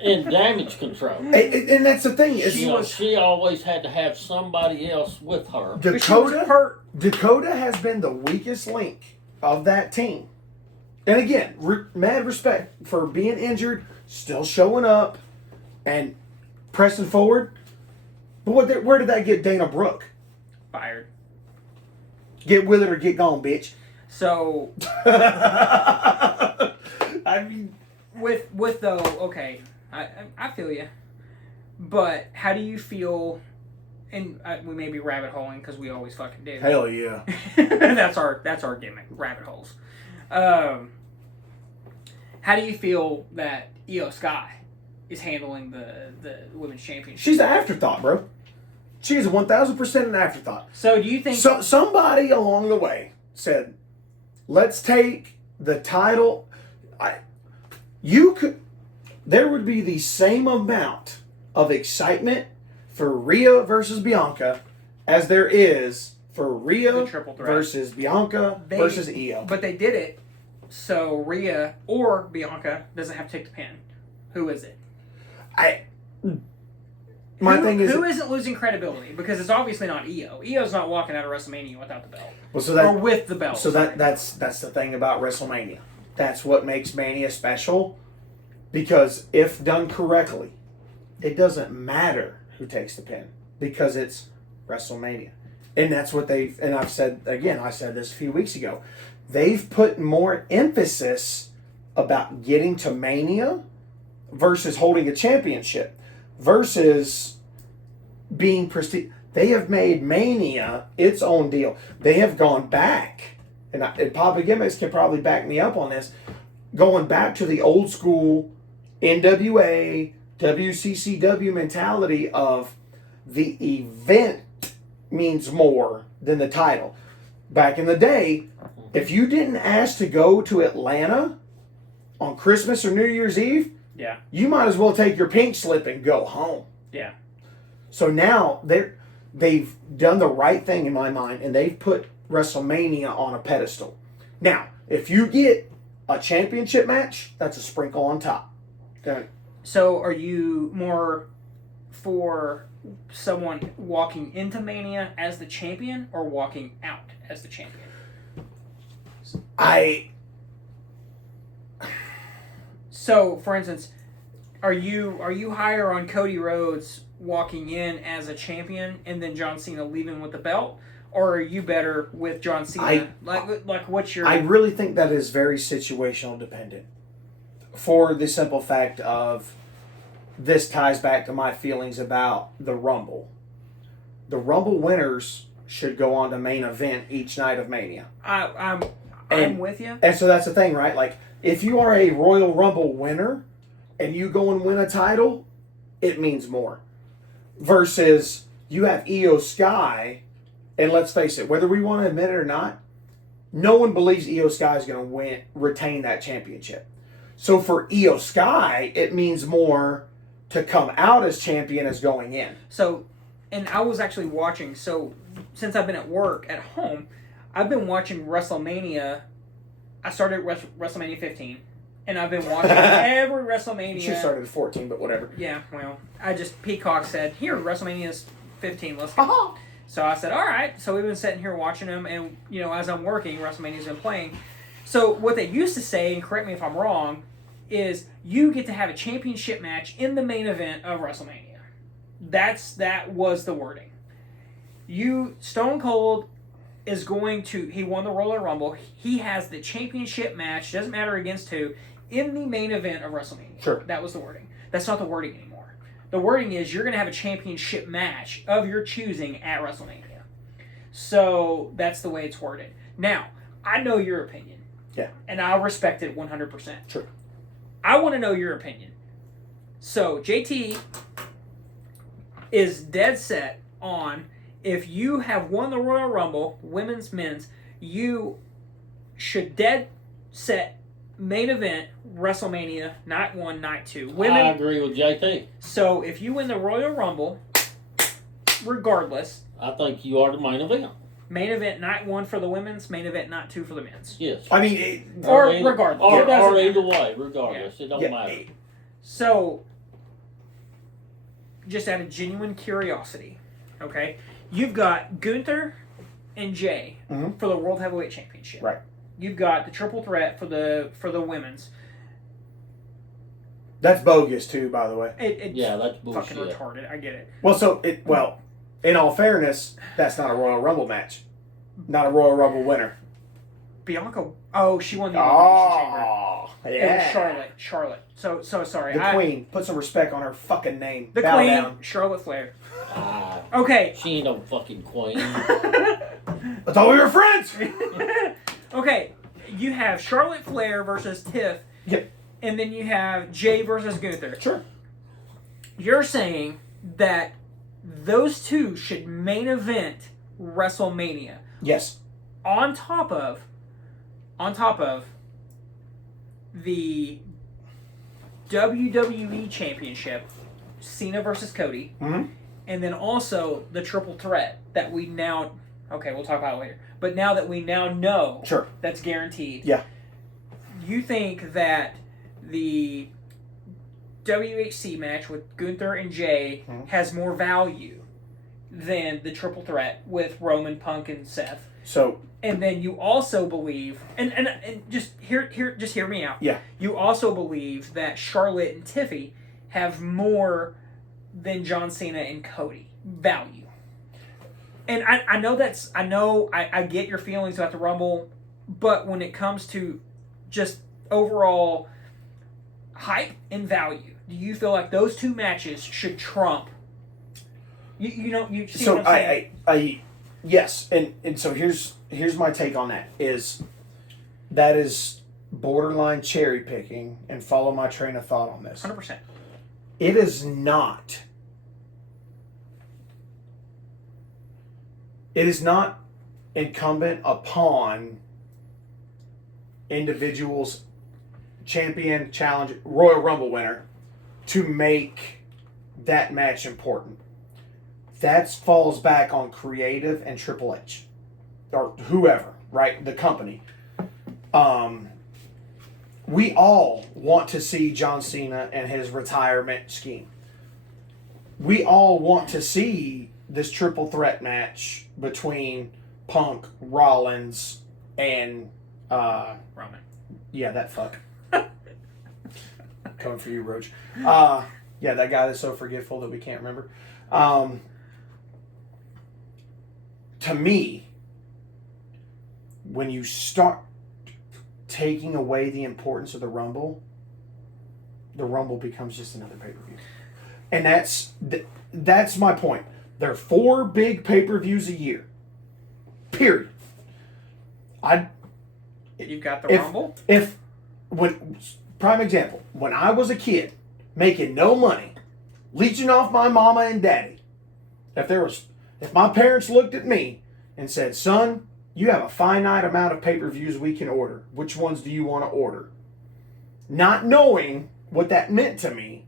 in Damage Control. And that's the thing. She always had to have somebody else with her. Dakota has been the weakest link of that team. And again, mad respect for being injured, still showing up, and pressing forward. But where did that get Dana Brooke? Fired. Get with it or get gone, bitch. So, I mean, with though, okay, I feel you. But how do you feel? And we may be rabbit holing because we always fucking do. Hell yeah. that's our gimmick, rabbit holes. How do you feel that Io Sky is handling the women's championship? She's an afterthought, bro. She's 1,000% an afterthought. So do you think somebody along the way said, "Let's take the title"? There would be the same amount of excitement for Rhea versus Bianca as there is for Rhea versus Bianca versus Io. But they did it so Rhea or Bianca doesn't have to take the pin. Who is it? Who isn't losing credibility? Because it's obviously not Io. Io's not walking out of WrestleMania without the belt. Or with the belt. So that's the thing about WrestleMania. That's what makes Mania special. Because if done correctly, it doesn't matter who takes the pin. Because it's WrestleMania. And that's what I said this a few weeks ago. They've put more emphasis about getting to Mania versus holding a championship. Versus being prestige. They have made Mania its own deal. They have gone back, and Papa Gimmicks can probably back me up on this, going back to the old school NWA, WCCW mentality of the event means more than the title. Back in the day, if you didn't ask to go to Atlanta on Christmas or New Year's Eve, yeah, you might as well take your pink slip and go home. Yeah. So now they've done the right thing in my mind, and they've put WrestleMania on a pedestal. Now, if you get a championship match, that's a sprinkle on top. Okay. So are you more for someone walking into Mania as the champion or walking out as the champion? So, for instance, are you higher on Cody Rhodes walking in as a champion and then John Cena leaving with the belt, or are you better with John Cena? What's your? I really think that is very situational dependent. For the simple fact of, this ties back to my feelings about the Rumble. The Rumble winners should go on to main event each night of Mania. I'm with you. And so that's the thing, right? Like, if you are a Royal Rumble winner and you go and win a title, it means more. Versus you have Io Sky, and let's face it, whether we want to admit it or not, no one believes Io Sky is going to retain that championship. So for Io Sky, it means more to come out as champion as going in. So, and I was actually watching, so since I've been at work at home, I've been watching WrestleMania. I started WrestleMania 15, and I've been watching every WrestleMania. You should have started at 14, but whatever. Yeah, well, Peacock said, here, WrestleMania's 15, let's go. So I said, all right. So we've been sitting here watching them, and, as I'm working, WrestleMania's been playing. So what they used to say, and correct me if I'm wrong, is you get to have a championship match in the main event of WrestleMania. That was the wording. Stone Cold is going to, he won the Royal Rumble. He has the championship match, doesn't matter against who, in the main event of WrestleMania. Sure. That was the wording. That's not the wording anymore. The wording is you're going to have a championship match of your choosing at WrestleMania. So that's the way it's worded. Now, I know your opinion. Yeah. And I respect it 100%. Sure. I want to know your opinion. So, JT is dead set on, if you have won the Royal Rumble, women's, men's, you should dead set main event WrestleMania, night 1, night 2. Women, I agree with JT. So if you win the Royal Rumble, regardless, I think you are the main event. Main event night 1 for the women's, main event night 2 for the men's. Yes. I mean, regardless. Or either way, regardless. Yeah. It don't matter. So, just out of genuine curiosity, okay, you've got Gunther and Jay for the World Heavyweight Championship. Right. You've got the triple threat for the women's. That's bogus too, by the way. It's that's bullshit. fucking retarded. I get it. Well, in all fairness, that's not a Royal Rumble match. Not a Royal Rumble winner. Bianca. Oh, she won the Elimination Chamber. It was Charlotte. So sorry. The Queen. Put some respect on her fucking name. The Bow Queen, down. Charlotte Flair. Okay. She ain't no fucking queen. I thought we were friends. Okay. You have Charlotte Flair versus Tiff. Yep. And then you have Jay versus Gunther. Sure. You're saying that those two should main event WrestleMania. Yes. On top of the WWE Championship, Cena versus Cody, and then also the triple threat that we now, okay, we'll talk about it later, but now that we now know Sure. that's guaranteed, Yeah. you think that the WHC match with Gunther and Jay has more value than the triple threat with Roman, Punk, and Seth? So, and then you also believe, and just hear me out. Yeah. You also believe that Charlotte and Tiffy have more than John Cena and Cody value. And I get your feelings about the Rumble, but when it comes to just overall hype and value, do you feel like those two matches should trump? You see so what I'm saying? I yes, and so here's my take on that that is borderline cherry picking, and follow my train of thought on this. 100%. It is not incumbent upon individuals, champion, challenge, Royal Rumble winner, to make that match important. That falls back on creative and Triple H or whoever, right? The company. We all want to see John Cena and his retirement scheme. We all want to see this triple threat match between Punk, Rollins, and Roman. Yeah, that fuck. Coming for you, Roach. Yeah, that guy that's so forgetful that we can't remember. To me, when you start taking away the importance of the Rumble becomes just another pay-per-view. And that's my point. There are 4 big pay-per-views a year. Period. You've got the Rumble? Prime example, when I was a kid, making no money, leeching off my mama and daddy, if my parents looked at me and said, son, you have a finite amount of pay-per-views we can order. Which ones do you want to order? Not knowing what that meant to me,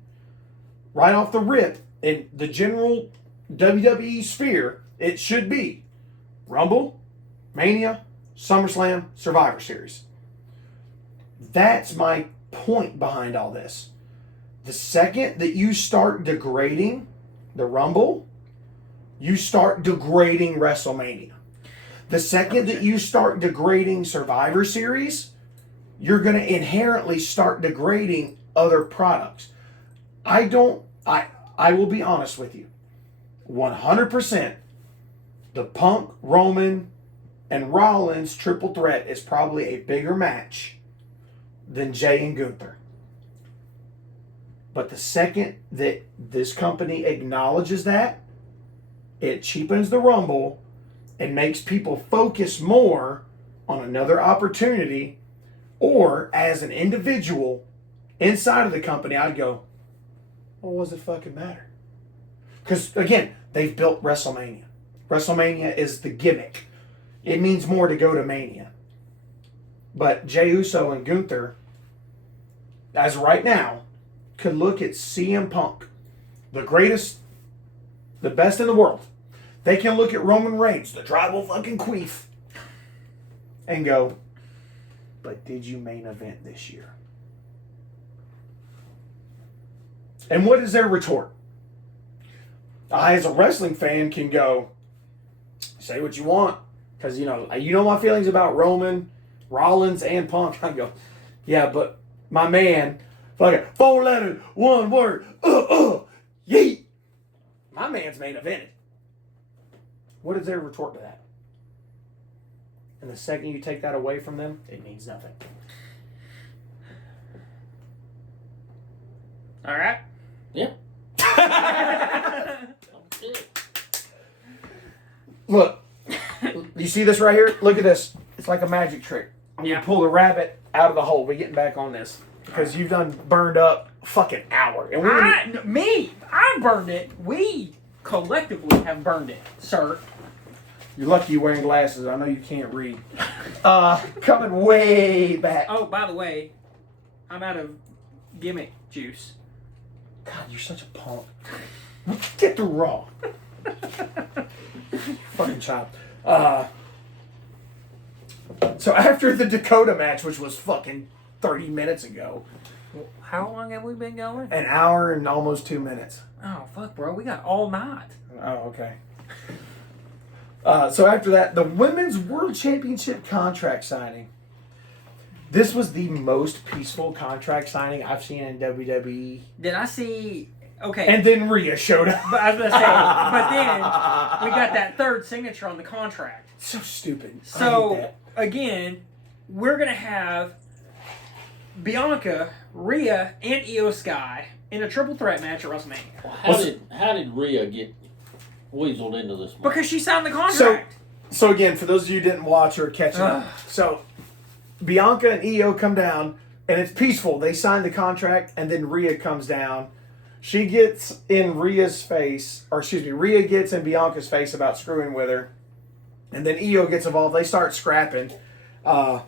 right off the rip, in the general WWE sphere, it should be Rumble, Mania, SummerSlam, Survivor Series. That's my point behind all this. The second that you start degrading the Rumble, you start degrading WrestleMania. The second that you start degrading Survivor Series, you're going to inherently start degrading other products. I will be honest with you. 100%, the Punk, Roman, and Rollins triple threat is probably a bigger match than Jay and Gunther. But the second that this company acknowledges that, it cheapens the Rumble and makes people focus more on another opportunity, or as an individual inside of the company, I'd go, well, what does it fucking matter? Because, again, they've built WrestleMania. WrestleMania is the gimmick. It means more to go to Mania. But Jey Uso and Gunther, as of right now, could look at CM Punk, the greatest, the best in the world. They can look at Roman Reigns, the tribal fucking queef, and go, but did you main event this year? And what is their retort? I, as a wrestling fan, can go, say what you want, because you know my feelings about Roman, Rollins, and Punk. I go, yeah, but my man, fucking 4 letters, 1 word, yeet. My man's main evented. What is their retort to that? And the second you take that away from them, it means nothing. All right. Yeah. Look, you see this right here? Look at this. It's like a magic trick. I'm going to pull the rabbit out of the hole. We're getting back on this. Because you've done burned up a fucking hour. And I burned it. We collectively have burned it, sir. You're lucky you're wearing glasses. I know you can't read. Coming way back. Oh, by the way, I'm out of gimmick juice. God, you're such a punk. Get the raw. Fucking child. So after the Dakota match, which was fucking 30 minutes ago. How long have we been going? An hour and almost 2 minutes. Oh, fuck, bro. We got all night. Oh, okay. So after that, the Women's World Championship contract signing. This was the most peaceful contract signing I've seen in WWE. Did I see... Okay. And then Rhea showed up. But I was going to say, but then we got that third signature on the contract. So stupid. So, again, we're going to have Bianca, Rhea, and Io Sky in a triple threat match at WrestleMania. Well, how did Rhea get weaseled into this match? Because she signed the contract. So again, for those of you who didn't watch or catch it, so Bianca and Io come down, and it's peaceful. They sign the contract, and then Rhea comes down. She gets in Rhea's face, or excuse me, Rhea gets in Bianca's face about screwing with her. And then Io gets involved. They start scrapping. So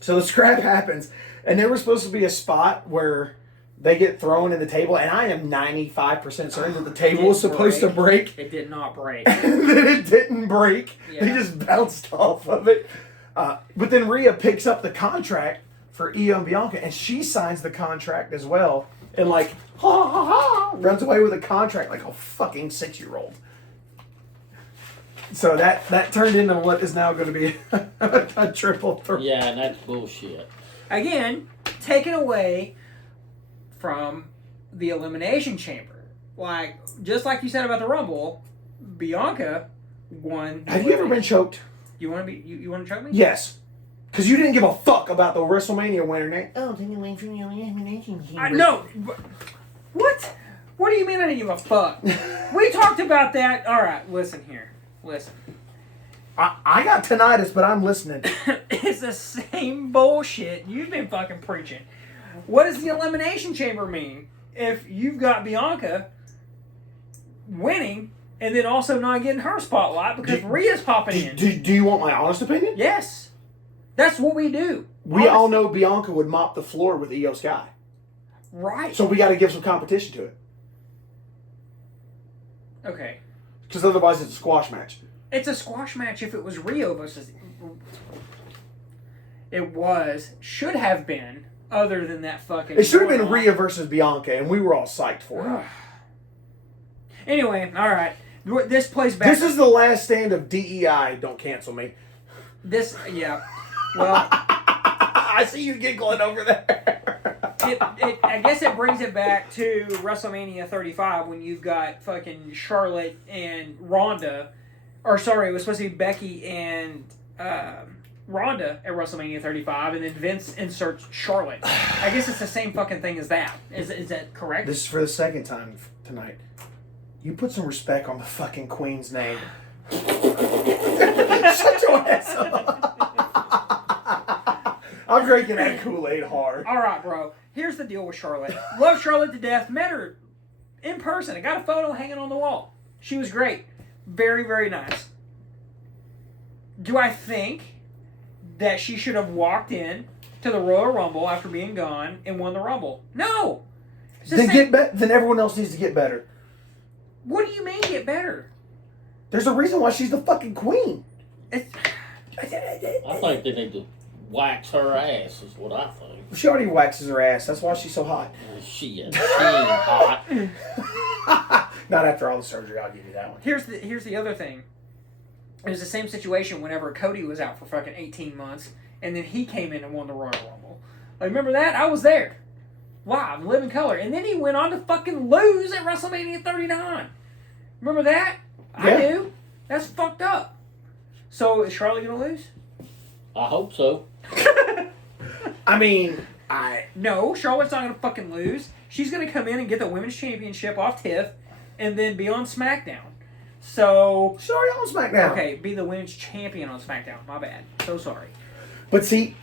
the scrap happens. And there was supposed to be a spot where they get thrown in the table. And I am 95% certain that the table was supposed to break. It did not break. And then it didn't break. Yeah. They just bounced off of it. But then Rhea picks up the contract for Io and Bianca. And she signs the contract as well. And like, runs away with a contract like a fucking 6-year-old. So that turned into what is now going to be a triple threat. Yeah, and that's bullshit. Again, taken away from the Elimination Chamber. Like, just like you said about the Rumble, Bianca won. Have you ever been choked? You want to be? You want to choke me? Yes. Because you didn't give a fuck about the WrestleMania winner name. Oh, take away from the Elimination Chamber. No. What? What do you mean I didn't give a fuck? We talked about that. All right, listen here. Listen. I got tinnitus, but I'm listening. It's the same bullshit you've been fucking preaching. What does the Elimination Chamber mean? If you've got Bianca winning and then also not getting her spotlight because Rhea's popping in. Do you want my honest opinion? Yes. That's what we do. We all know Bianca would mop the floor with Io Sky. Right. So we got to give some competition to it. Okay. Because otherwise it's a squash match. It's a squash match if it was Rio versus... should have been, other than that fucking... It should have been Rhea versus Bianca, and we were all psyched for it. Anyway, alright. This plays back... This is the last stand of DEI. Don't cancel me. Yeah. Well... I see you giggling over there. I guess it brings it back to WrestleMania 35 when you've got fucking Charlotte and Ronda... Or sorry, it was supposed to be Becky and Ronda at WrestleMania 35, and then Vince inserts Charlotte. I guess it's the same fucking thing as that. Is that correct? This is for the second time tonight. You put some respect on the fucking Queen's name. Shut your ass up. I'm drinking that Kool-Aid hard. All right, bro. Here's the deal with Charlotte. Love Charlotte to death. Met her in person. I got a photo hanging on the wall. She was great. Very, very nice. Do I think that she should have walked in to the Royal Rumble after being gone and won the Rumble? No. Then everyone else needs to get better. What do you mean get better? There's a reason why she's the fucking queen. I think they need to wax her ass is what I think. She already waxes her ass. That's why she's so hot. She ain't hot. Not after all the surgery, I'll give you that one. Here's the other thing. It was the same situation whenever Cody was out for fucking 18 months, and then he came in and won the Royal Rumble. Like, remember that? I was there. Live, living color. And then he went on to fucking lose at WrestleMania 39. Remember that? Yeah. I do. That's fucked up. So, is Charlotte going to lose? I hope so. I mean, No, Charlotte's not going to fucking lose. she's going to come in and get the women's championship off Tiff, and then be on SmackDown. So Sorry, on SmackDown. okay, be the women's champion on SmackDown. My bad. So sorry. But see.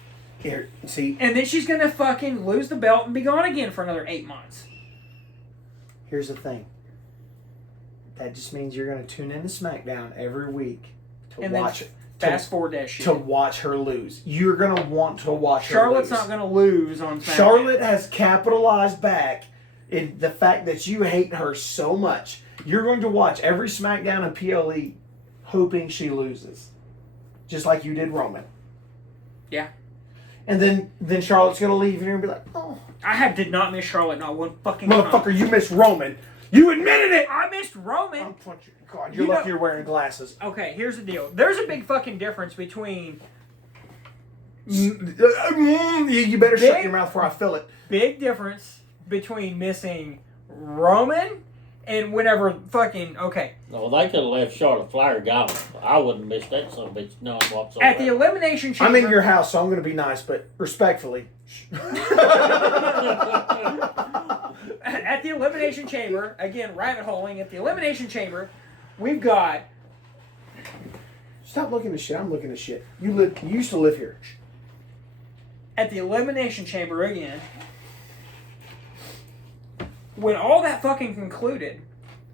And then she's going to fucking lose the belt and be gone again for another 8 months. Here's the thing. That just means you're going to tune into SmackDown every week to And watch then it. fast forward that shit. To watch her lose. You're going to want to watch Charlotte's her lose. not going to lose on SmackDown. Charlotte has capitalized back in the fact that you hate her so much. You're going to watch every SmackDown and PLE hoping she loses. Just like you did Roman. Yeah. And then Charlotte's going to leave and you're going to be like, oh. Did not miss Charlotte not one fucking time. Motherfucker, you missed Roman. You admitted it! I missed Roman. I'm punching. God, you're lucky you're wearing glasses. Okay, here's the deal. There's a big fucking difference between... You better shut your mouth before I fill it. Big difference between missing Roman and whenever fucking... Okay. No, they could have left Charlotte Flair gone. I wouldn't miss that son of a bitch none whatsoever. At the Elimination Chamber... I'm in your house, so I'm going to be nice, but respectfully. At the Elimination Chamber, again, rabbit holing, at the Elimination Chamber, we've got... Stop looking at shit. I'm looking at shit. You used to live here. At the Elimination Chamber, again, when all that fucking concluded,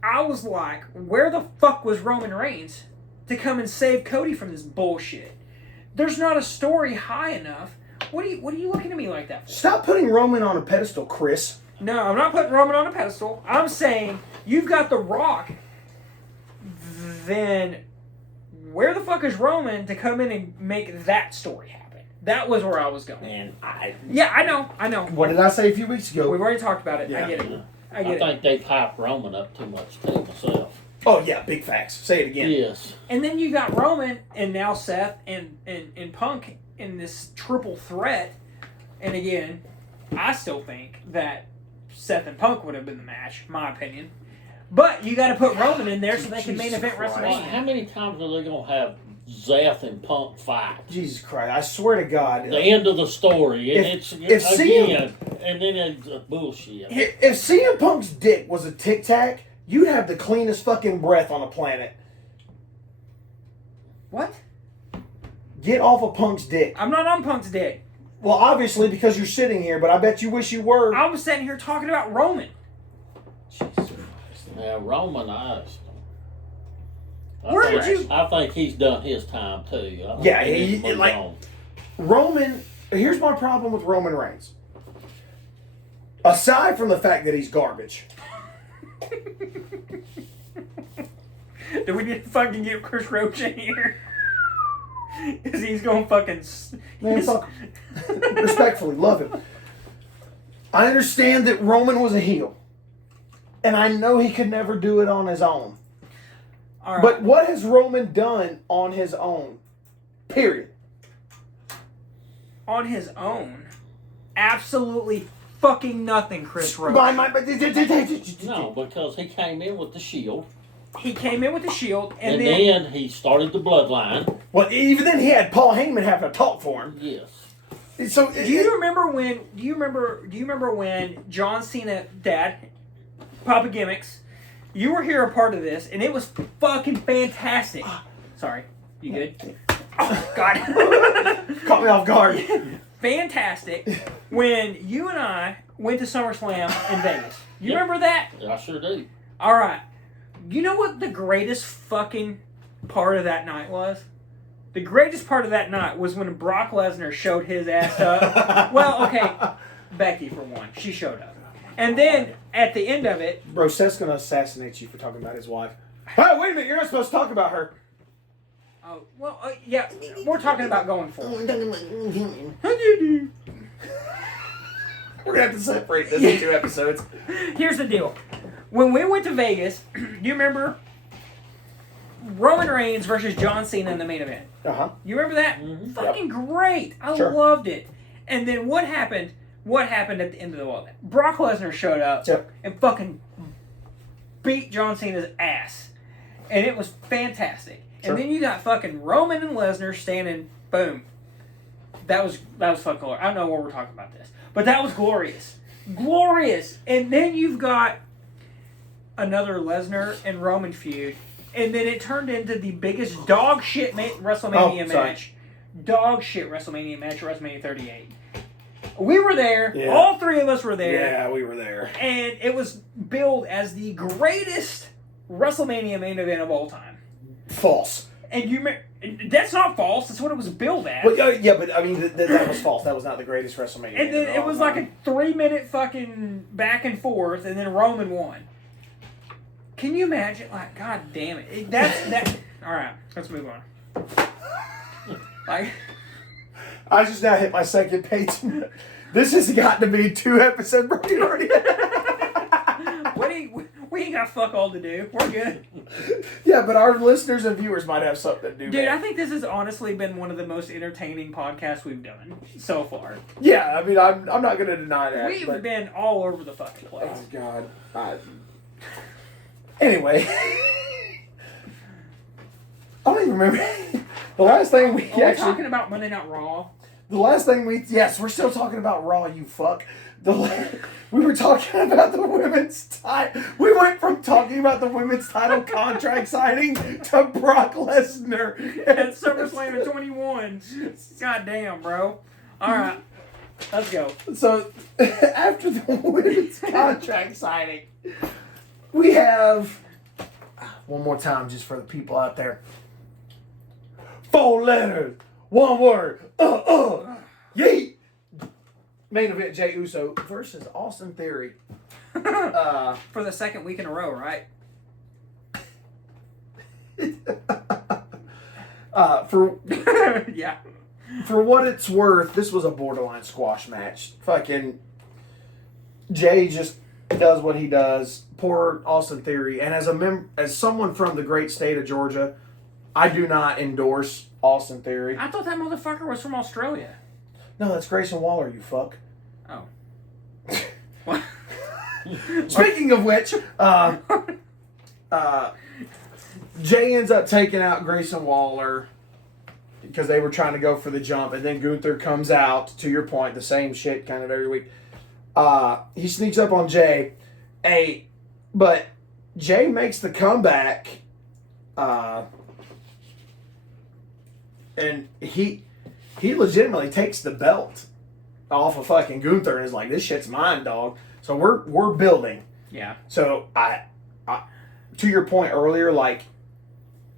I was like, where the fuck was Roman Reigns to come and save Cody from this bullshit? There's not a story high enough. What are you looking at me like that for? Stop putting Roman on a pedestal, Chris. No, I'm not putting Roman on a pedestal. I'm saying you've got The Rock. Then where the fuck is Roman to come in and make that story happen? That was where I was going. Man, Yeah, I know. What did I say a few weeks ago? We've already talked about it. Yeah. I get it. I think they've hyped Roman up too much too myself. Oh, yeah, big facts. Say it again. Yes. And then you got Roman and now Seth and Punk in this triple threat. And again, I still think that Seth and Punk would have been the match, my opinion. But you got to put Roman in there so they can main event Well, WrestleMania. how many times are they going to have Seth and Punk fight? Jesus Christ, I swear to God. The end of the story. And If it's again, and then it's bullshit. If CM Punk's dick was a Tic Tac, you'd have the cleanest fucking breath on the planet. What? Get off of Punk's dick. I'm not on Punk's dick. Well, obviously, because you're sitting here, but I bet you wish you were. I was sitting here talking about Roman. Jesus Christ. Now, Roman, I think he's done his time too. Yeah, Roman. Here's my problem with Roman Reigns. Aside from the fact that he's garbage. Do we need to fucking get Chris Roach in here? Because he's going fucking... Man, fuck. Respectfully, love him. I understand that Roman was a heel. And I know he could never do it on his own. All right. But what has Roman done on his own? Period. On his own? Absolutely fucking nothing, Chris Roach. No, because he came in with the Shield. He came in with the Shield, and then he started the Bloodline. Well, even then he had Paul Heyman having to talk for him. Yes. So do you remember when John Cena dad, Papa Gimmicks, you were here a part of this, and it was fucking fantastic. Sorry, you good? Oh God, caught me off guard. Fantastic. When you and I went to SummerSlam in Vegas, you remember that? I sure do. All right. You know what the greatest fucking part of that night was? The greatest part of that night was when Brock Lesnar showed his ass up. Well, okay, Becky for one. She showed up. And then, at the end of it... Bro, Seth's going to assassinate you for talking about his wife. Hey, wait a minute. You're not supposed to talk about her. Oh, well, yeah. We're talking about going forward. We're going to have to separate this in 2 episodes. Here's the deal. When we went to Vegas, do you remember Roman Reigns versus John Cena in the main event? Uh-huh. You remember that? Mm-hmm. Fucking great. I loved it. And then what happened? What happened at the end of the world? Brock Lesnar showed up and fucking beat John Cena's ass. And it was fantastic. Sure. And then you got fucking Roman and Lesnar standing, boom. That was fucking glorious. I don't know why we're talking about this. But that was glorious. Glorious. And then you've got another Lesnar and Roman feud. And then it turned into the biggest dog shit WrestleMania match. Dog shit WrestleMania match, WrestleMania 38. We were there. Yeah. All three of us were there. Yeah, we were there. And it was billed as the greatest WrestleMania main event of all time. False. And that's not false. That's what it was billed as. Well, yeah, but I mean, that was false. That was not the greatest WrestleMania. And then it was like a 3-minute fucking back and forth, and then Roman won. Can you imagine? Like, god damn it. That. All right, let's move on. Like, I just now hit my second page. This has got to be 2 episodes. We ain't got fuck all to do. We're good. Yeah, but our listeners and viewers might have something to do. Dude, I think this has honestly been one of the most entertaining podcasts we've done so far. Yeah, I mean, I'm not going to deny that. We've been all over the fucking place. Oh, God. Anyway. I don't even remember. The last thing we Are we talking about Monday Night Raw? The last thing yes, we're still talking about Raw, you fuck. We were talking about the women's title. We went from talking about the women's title contract signing to Brock Lesnar at SummerSlam 21. God damn, bro. All right, let's go. So, after the women's contract signing, we have, one more time just for the people out there, 4 letters, 1 word, yeet. Main event, Jey Uso versus Austin Theory. For the second week in a row, right? Yeah. For what it's worth, this was a borderline squash match. Fucking Jey just does what he does. Poor Austin Theory. And as someone from the great state of Georgia, I do not endorse Austin Theory. I thought that motherfucker was from Australia. No, that's Grayson Waller, you fuck. Oh. What? Speaking of which, Jey ends up taking out Grayson Waller because they were trying to go for the jump, and then Gunther comes out, to your point, the same shit kind of every week. He sneaks up on Jey, but Jey makes the comeback, and he legitimately takes the belt off of fucking Gunther and is like, this shit's mine, dog. So we're building. Yeah. So I to your point earlier, like,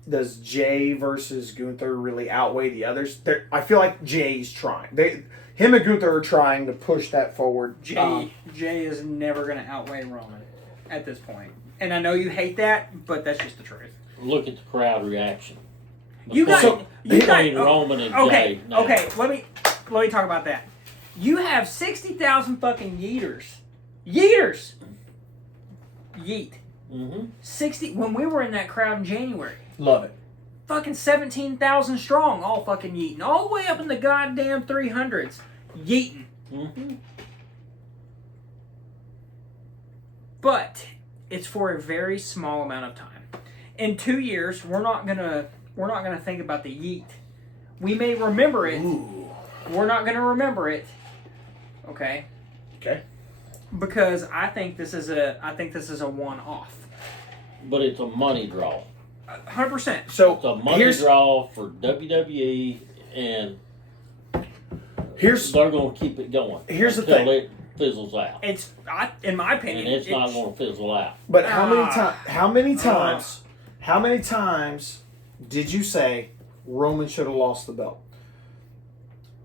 does Jey versus Gunther really outweigh the others? I feel like Jey's trying. Him and Gunther are trying to push that forward. Jey is never going to outweigh Roman at this point. And I know you hate that, but that's just the truth. Look at the crowd reaction. Roman and Jey. Now. Okay, let me talk about that. You have 60,000 fucking yeeters. Yeeters! Yeet. Mm-hmm. 60, when we were in that crowd in January. Love it. Fucking 17,000 strong, all fucking yeeting. All the way up in the goddamn 300s. Yeeting. Mm-hmm. But it's for a very small amount of time. In 2 years, we're not gonna think about the yeet. We may remember it. Ooh. We're not gonna remember it. Okay. Okay. Because I think this is a one-off. But it's a money draw. 100%. So it's a money draw for WWE, and they're going to keep it going. Here's the until thing. It fizzles out. In my opinion, and it's not going to fizzle out. But how many times did you say Roman should have lost the belt?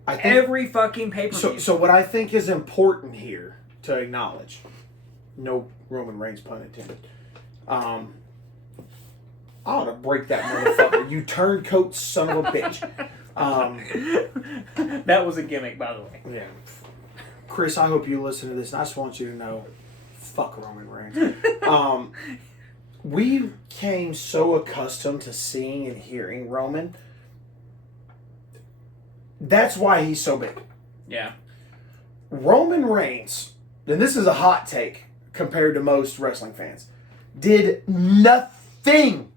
I think every fucking pay-per-view. So what I think is important here to acknowledge, no Roman Reigns pun intended. I ought to break that motherfucker. You turncoat son of a bitch. That was a gimmick, by the way. Yeah. Chris, I hope you listen to this. And I just want you to know, fuck Roman Reigns. We became so accustomed to seeing and hearing Roman. That's why he's so big. Yeah. Roman Reigns, and this is a hot take compared to most wrestling fans, did nothing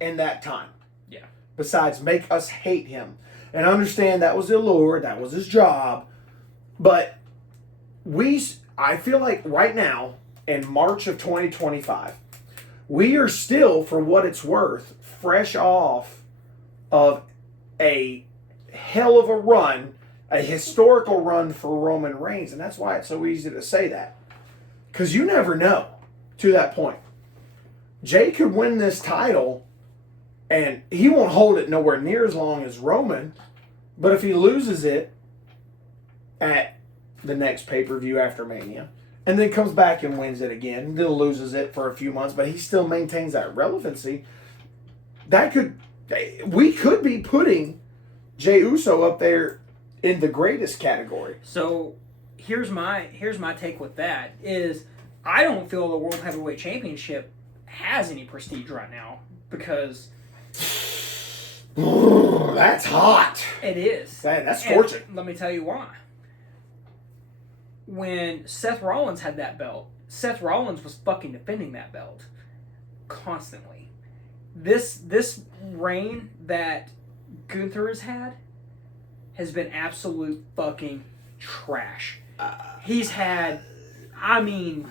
in that time. Yeah. Besides make us hate him. And understand that was the allure, that was his job. But I feel like right now, in March of 2025, we are still, for what it's worth, fresh off of a hell of a run, a historical run for Roman Reigns. And that's why it's so easy to say that. Because you never know to that point. Jay could win this title, and he won't hold it nowhere near as long as Roman. But if he loses it at the next pay-per-view after Mania, and then comes back and wins it again, then loses it for a few months, but he still maintains that relevancy, we could be putting Jey Uso up there in the greatest category. So here's my take with that is I don't feel the World Heavyweight Championship has any prestige right now because that's hot. It is. That's scorching. And let me tell you why. When Seth Rollins had that belt, Seth Rollins was fucking defending that belt constantly. This reign that Gunther has been absolute fucking trash. He's had, what do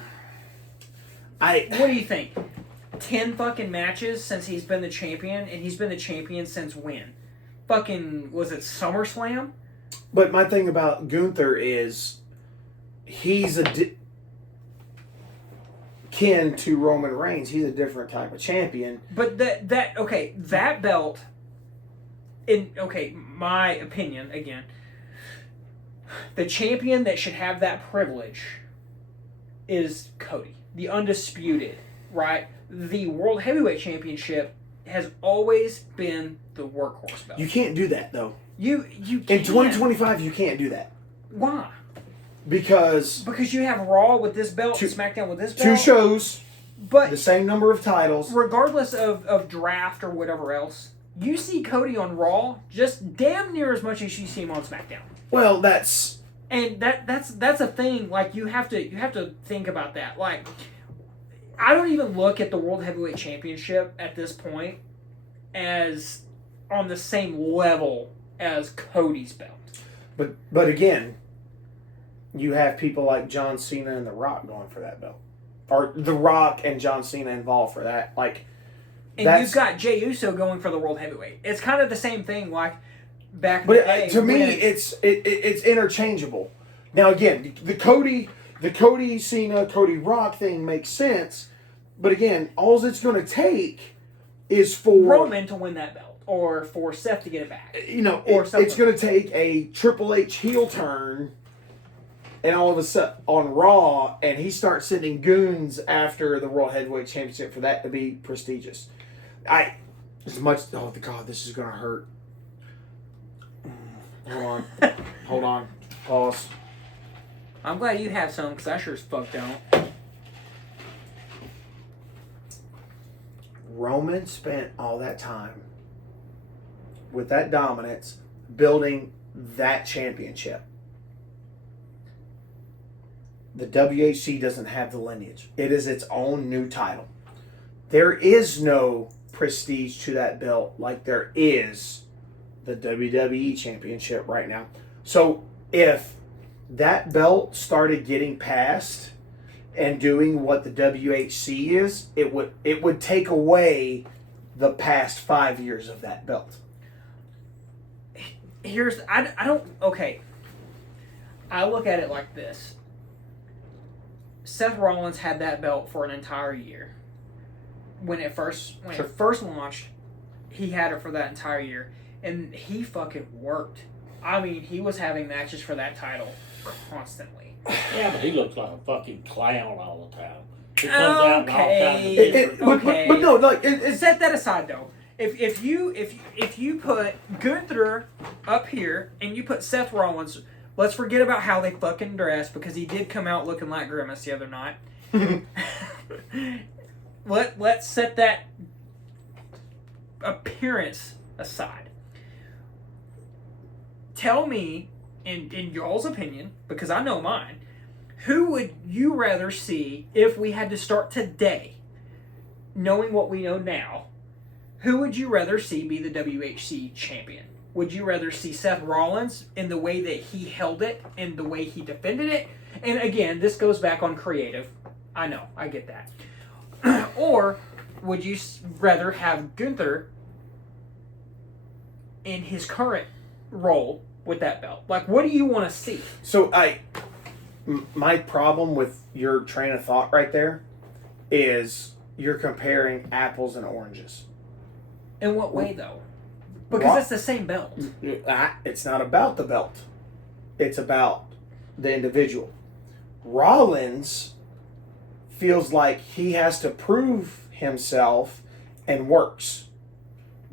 you think? 10 fucking matches since he's been the champion, and he's been the champion since when? Fucking, was it SummerSlam? But my thing about Gunther is he's kin to Roman Reigns. He's a different type of champion. But that belt, my opinion, again, the champion that should have that privilege is Cody, the undisputed, right? The World Heavyweight Championship has always been the workhorse belt. You can't do that, though. You can't. In 2025, you can't do that. Why? Because you have Raw with this belt and SmackDown with this belt. 2 shows, but the same number of titles. Regardless of draft or whatever else, you see Cody on Raw just damn near as much as you see him on SmackDown. Well, that's a thing. Like you have to think about that. Like I don't even look at the World Heavyweight Championship at this point as on the same level as Cody's belt. But again, you have people like John Cena and The Rock going for that belt. Or The Rock and John Cena involved for that. And you've got Jey Uso going for the World Heavyweight. It's kind of the same thing like back in the day. To me, it's interchangeable. Now again, the Cody Cena, Cody Rock thing makes sense. But again, all it's going to take is for Roman to win that belt, or for Seth to get it back. It's going to take a Triple H heel turn, and all of a sudden on Raw, and he starts sending goons after the World Heavyweight Championship for that to be prestigious. Oh God, this is going to hurt. Hold on, pause. I'm glad you have some, because I sure as fuck don't. Roman spent all that time with that dominance building that championship. The WHC doesn't have the lineage. It is its own new title. There is no prestige to that belt like there is the WWE Championship right now. So if that belt started getting passed and doing what the WHC is, it would take away the past 5 years of that belt. I look at it like this. Seth Rollins had that belt for an entire year. When it first launched, he had it for that entire year. And he fucking worked. I mean, he was having matches for that title constantly. Yeah, but he looks like a fucking clown all the time. He comes out in all kinds of different... But no, like... Set that aside, though. If you put Gunther up here and you put Seth Rollins, let's forget about how they fucking dress, because he did come out looking like Grimace the other night. Let's set that appearance aside. Tell me, in y'all's opinion, because I know mine, who would you rather see if we had to start today, knowing what we know now? Who would you rather see be the WHC champion? Would you rather see Seth Rollins in the way that he held it and the way he defended it? And again, this goes back on creative. I know, I get that. Or would you rather have Gunther in his current role with that belt? Like, what do you want to see? So my problem with your train of thought right there is you're comparing apples and oranges. In what way, though? Because it's the same belt. It's not about the belt. It's about the individual. Rollins feels like he has to prove himself and works.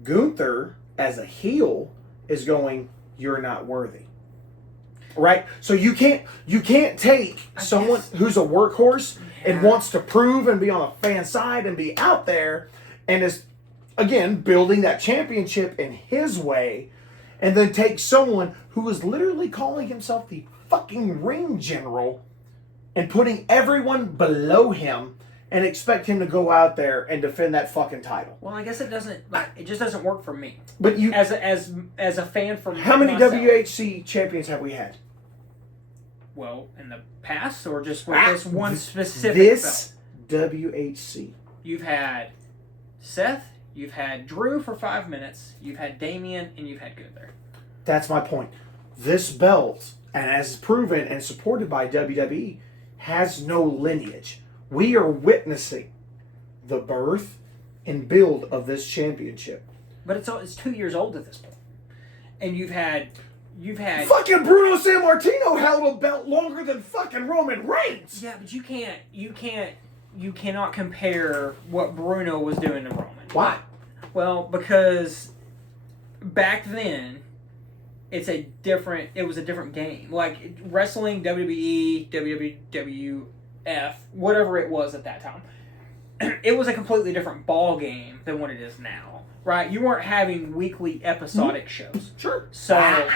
Gunther, as a heel, is going, you're not worthy. Right? So you can't take someone who's a workhorse and wants to prove and be on a fan side and be out there and is, again, building that championship in his way, and then take someone who is literally calling himself the fucking ring general and putting everyone below him and expect him to go out there and defend that fucking title. Well, I guess it doesn't. Like, it just doesn't work for me. But you, as a fan, from how many myself. WHC champions have we had? Well, in the past, or just with this one specific this belt? WHC. You've had Seth, you've had Drew for 5 minutes, you've had Damian, and you've had Gunther. That's my point. This belt, and as proven and supported by WWE, has no lineage. We are witnessing the birth and build of this championship. But it's 2 years old at this point, and you've had fucking Bruno Sammartino held a belt longer than fucking Roman Reigns. Yeah, but you cannot compare what Bruno was doing to Roman. Why? Well, because back then it was a different game. Like wrestling, WWE, WWF, whatever it was at that time, it was a completely different ball game than what it is now. Right? You weren't having weekly episodic shows. Sure. So,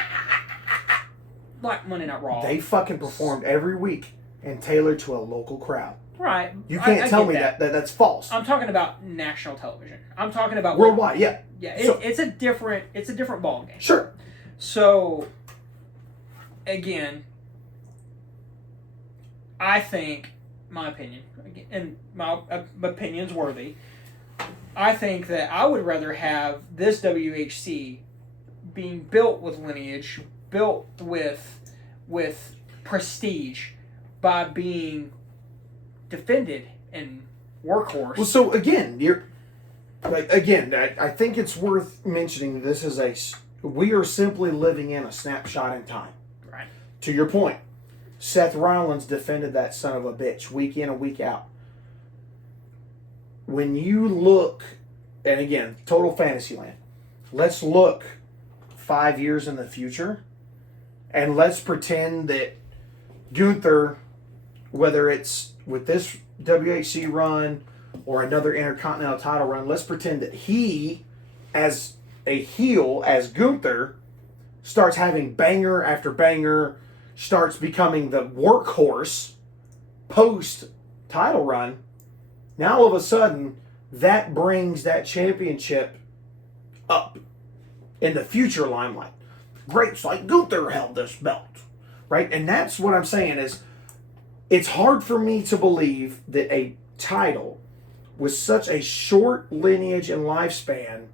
like Monday Night Raw. They fucking performed every week and tailored to a local crowd. Right. You can't tell me that that's false. I'm talking about national television. I'm talking about worldwide. Yeah. Yeah. So, it's a different ball game. Sure. So, again, I think, my opinion, and my opinion's worthy, I think that I would rather have this WHC being built with lineage, built with prestige, by being defended and workhorse. Well, so again, I think it's worth mentioning this is we are simply living in a snapshot in time. Right. To your point, Seth Rollins defended that son of a bitch week in and week out. When you look, and again, total fantasy land, let's look 5 years in the future, and let's pretend that Gunther, whether it's with this WHC run or another Intercontinental title run, let's pretend that he, as a heel, as Gunther, starts having banger after banger, starts becoming the workhorse post-title run. Now all of a sudden, that brings that championship up in the future limelight. Great, like Gunther held this belt, right? And that's what I'm saying is, it's hard for me to believe that a title with such a short lineage and lifespan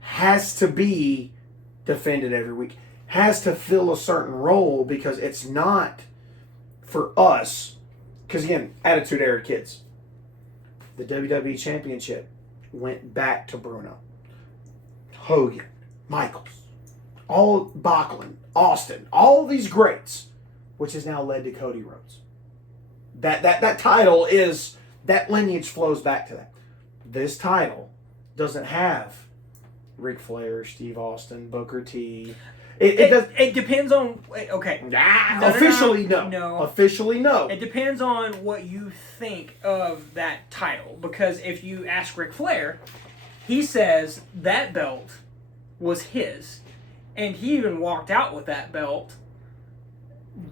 has to be defended every week, has to fill a certain role, because it's not for us. Because again, Attitude Era kids. The WWE Championship went back to Bruno, Hogan, Michaels, all Backlund, Austin, all these greats, which has now led to Cody Rhodes. That title is, that lineage flows back to that. This title doesn't have Ric Flair, Steve Austin, Booker T. It depends on, okay. Officially, no. Officially, no. It depends on what you think of that title. Because if you ask Ric Flair, he says that belt was his. And he even walked out with that belt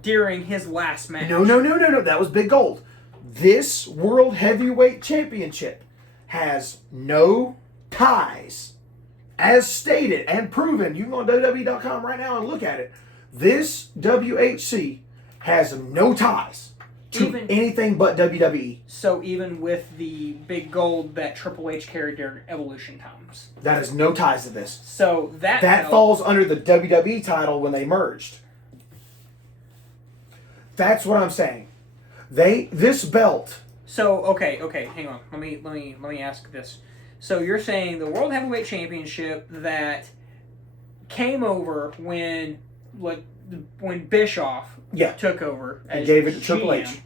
during his last match. No. That was Big Gold. This World Heavyweight Championship has no ties, as stated and proven. You can go on WWE.com right now and look at it. This WHC has no ties to anything but WWE. So even with the big gold that Triple H carried during Evolution times. That has no ties to this. So that falls under the WWE title when they merged. That's what I'm saying. This belt. So okay, hang on. Let me ask this. So you're saying the World Heavyweight Championship that came over when Bischoff took over and gave it to Triple H.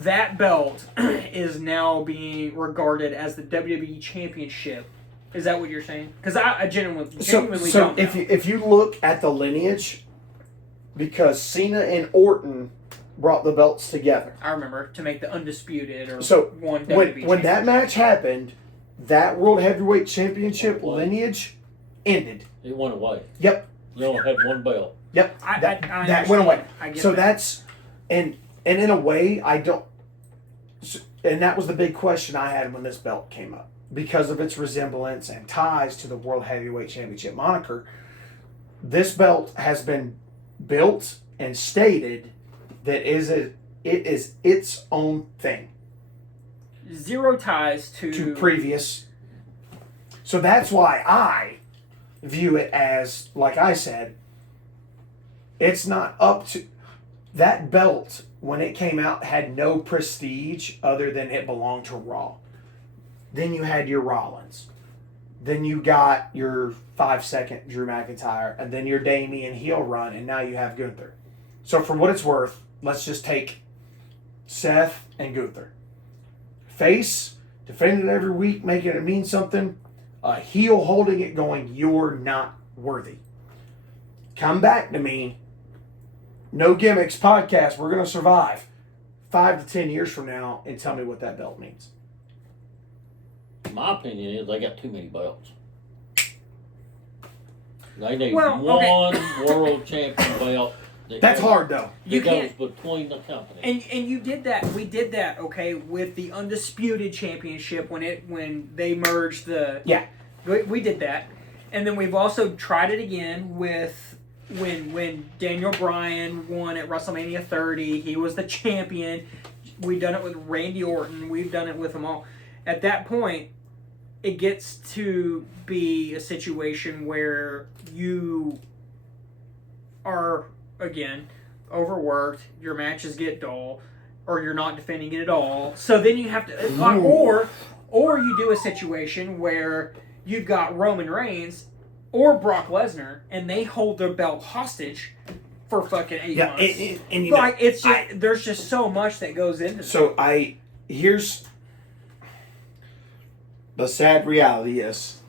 That belt is now being regarded as the WWE Championship. Is that what you're saying? Because I genuinely don't know. If you look at the lineage, because Cena and Orton brought the belts together. I remember, to make the Undisputed one WWE when that match happened, that World Heavyweight Championship lineage ended. It went away. Yep. You only had one belt. Yep. That went away. That's and in a way I don't. And that was the big question I had when this belt came up, because of its resemblance and ties to the World Heavyweight Championship moniker. This belt has been built and stated that it is its own thing. Zero ties to previous. So that's why I view it as, like I said, it's not up to... That belt, when it came out, had no prestige other than it belonged to Raw. Then you had your Rollins. Then you got your 5-second Drew McIntyre. And then your Damian heel run. And now you have Gunther. So for what it's worth, let's just take Seth and Gunther. Face, defending it every week, making it mean something. A heel holding it going, you're not worthy. Come back to me. No Gimmicks podcast. We're going to survive 5 to 10 years from now and tell me what that belt means. My opinion is they got too many belts. They need one world champion belt. That's hard though. It goes between the companies. And you did that. We did that. Okay, with the Undisputed Championship when they merged the. Yeah. We did that, and then we've also tried it again with when Daniel Bryan won at WrestleMania 30. He was the champion. We've done it with Randy Orton. We've done it with them all. At that point, it gets to be a situation where you are, again, overworked, your matches get dull, or you're not defending it at all. So then you have to, or you do a situation where you've got Roman Reigns or Brock Lesnar, and they hold their belt hostage for fucking 8 months. There's just so much that goes into this. So here's the sad reality is,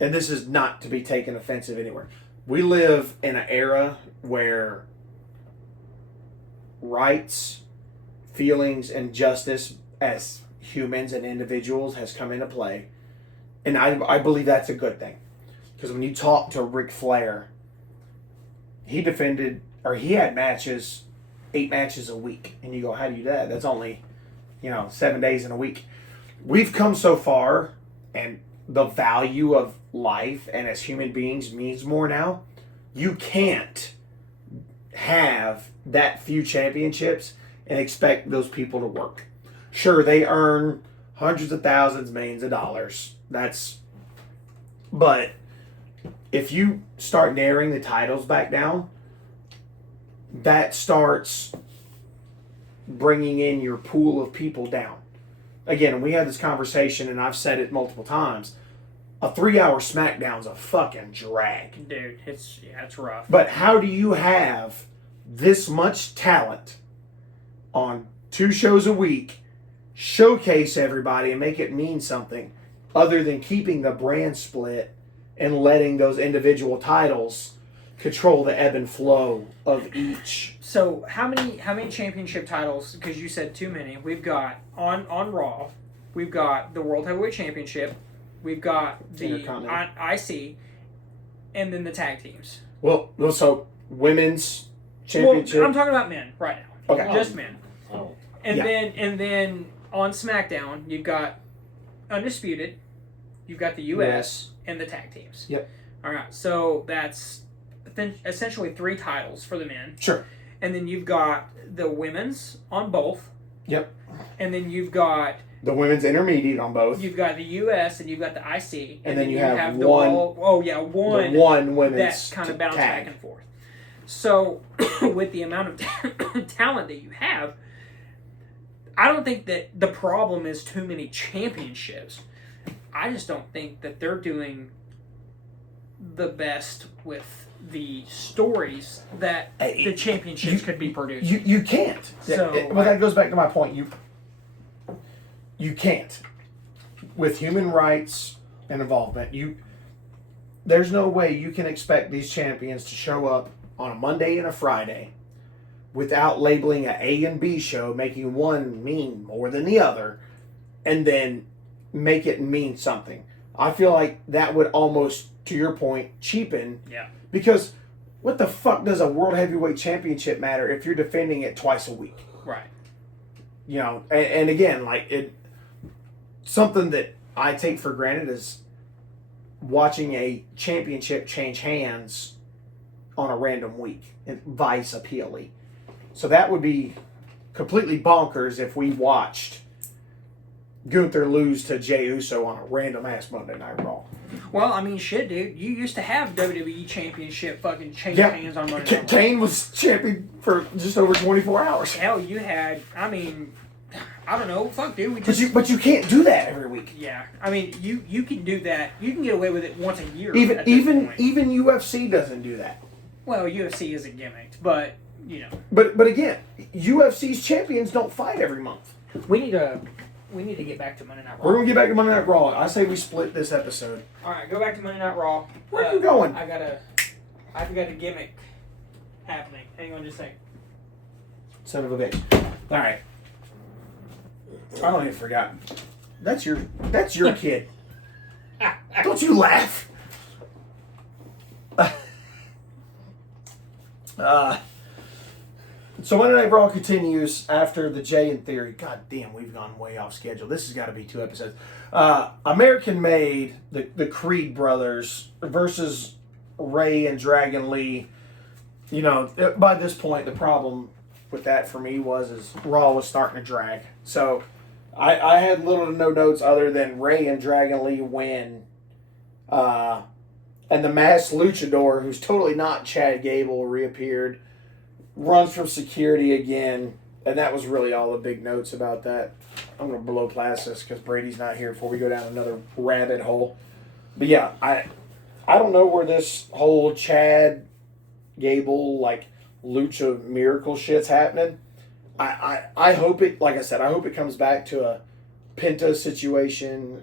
and this is not to be taken offensive anywhere, we live in an era where rights, feelings, and justice as humans and individuals has come into play. And I believe that's a good thing. Because when you talk to Ric Flair, he had matches, 8 matches a week. And you go, how do you do that? That's only, 7 days in a week. We've come so far, and the value of life and as human beings means more now. You can't have that few championships and expect those people to work. Sure, they earn hundreds of thousands, millions of dollars. But if you start narrowing the titles back down, that starts bringing in your pool of people down. Again, we had this conversation, and I've said it multiple times. A 3-hour SmackDown's a fucking drag. Dude, it's rough. But how do you have this much talent on 2 shows a week, showcase everybody, and make it mean something, other than keeping the brand split and letting those individual titles control the ebb and flow of each? So how many championship titles? Because you said too many. We've got on Raw. We've got the World Heavyweight Championship. We've got the IC, and then the tag teams. Well, so women's championship. Well, I'm talking about men right now. Okay, just men. And then on SmackDown you've got Undisputed, you've got the US, and the tag teams. Yep. All right, so that's essentially 3 titles for the men. Sure. And then you've got the women's on both. Yep. And then you've got the women's intermediate on both. You've got the US and you've got the IC. And then you have the one. one women's that kind of bounce tag. back and forth. So, with the amount of talent that you have, I don't think that the problem is too many championships. I just don't think that they're doing the best with the stories that the championships could be produced. You can't. So, but that goes back to my point. You can't. With human rights and involvement, there's no way you can expect these champions to show up on a Monday and a Friday without labeling an A and B show, making one mean more than the other, and then make it mean something. I feel like that would almost, to your point, cheapen. Yeah. Because what the fuck does a World Heavyweight Championship matter if you're defending it twice a week? Right. You know, and again, something that I take for granted is watching a championship change hands on a random week, and vice appealing. So that would be completely bonkers if we watched Gunther lose to Jey Uso on a random ass Monday Night Raw. Well, I mean, shit, dude. You used to have WWE Championship fucking change hands on Monday Night Raw. Kane was champion for just over 24 hours. Hell, you had, I mean, I don't know. Fuck, dude. But you can't do that every week. Yeah. I mean, you can do that. You can get away with it once a year. Even UFC doesn't do that. Well, UFC isn't gimmicked, but, you know. But again, UFC's champions don't fight every month. We need to get back to Monday Night Raw. We're going to get back to Monday Night Raw. I say we split this episode. All right, go back to Monday Night Raw. Where are you going? I've got a gimmick happening. Hang on just a second. Son of a bitch. All right. I don't even forgot. That's your kid. Don't you laugh. So Monday Night Raw continues after the Jay in Theory. God damn, we've gone way off schedule. This has got to be 2 episodes. American Made, the Creed brothers versus Ray and Dragon Lee. You know, by this point, the problem with that for me is Raw was starting to drag. So I had little to no notes other than Ray and Dragon Lee win. And the masked luchador, who's totally not Chad Gable, reappeared, runs from security again, and that was really all the big notes about that. I'm going to blow past this because Brady's not here before we go down another rabbit hole. But yeah, I don't know where this whole Chad Gable, lucha miracle shit's happening. I hope it, like I said, I hope it comes back to a Penta situation.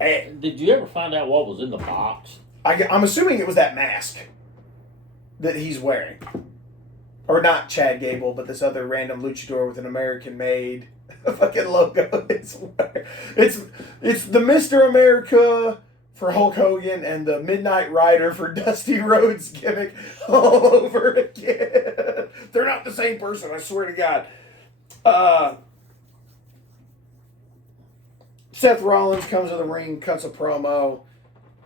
And did you ever find out what was in the box? I'm assuming it was that mask that he's wearing. Or not Chad Gable, but this other random luchador with an American Made fucking logo. It's the Mr. America for Hulk Hogan and the Midnight Rider for Dusty Rhodes gimmick all over again. They're not the same person, I swear to God. Seth Rollins comes to the ring, cuts a promo.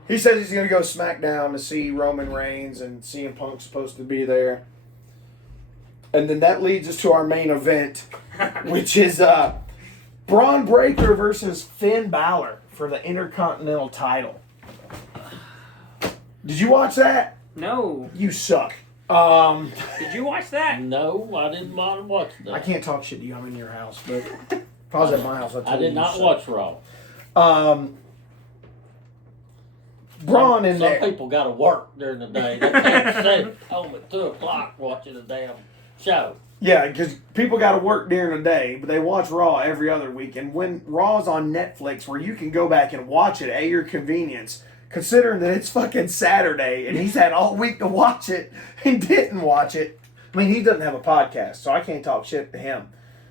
He says he's going to go SmackDown to see Roman Reigns, and CM Punk's supposed to be there. And then that leads us to our main event, which is Braun Breaker versus Finn Balor for the Intercontinental title. Did you watch that? No. You suck. Did you watch that? No, I didn't want to watch that. I can't talk shit to you. I'm in your house, but if I was at my house, I did not watch Raw. Braun in Some there. people got to work during the day. They can't sit home at 2 o'clock watching a damn show. Yeah, because people got to work during the day, but they watch Raw every other week. And when Raw's on Netflix, where you can go back and watch it at your convenience, considering that it's fucking Saturday and he's had all week to watch it and didn't watch it. I mean, he doesn't have a podcast, so I can't talk shit to him.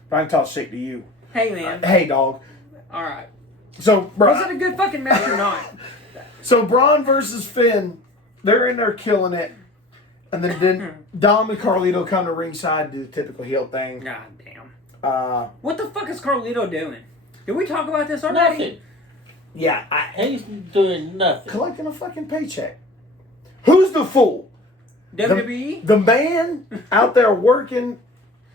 But I can talk shit to you. Hey, man. Hey, dog. All right. So, was it a good fucking match or not? So, Braun versus Finn, they're in there killing it. And then Dom and Carlito come to ringside and do the typical heel thing. God damn. What the fuck is Carlito doing? Did we talk about this already? Nothing. Yeah, He's doing nothing. collecting a fucking paycheck. Who's the fool? WWE? The man out there working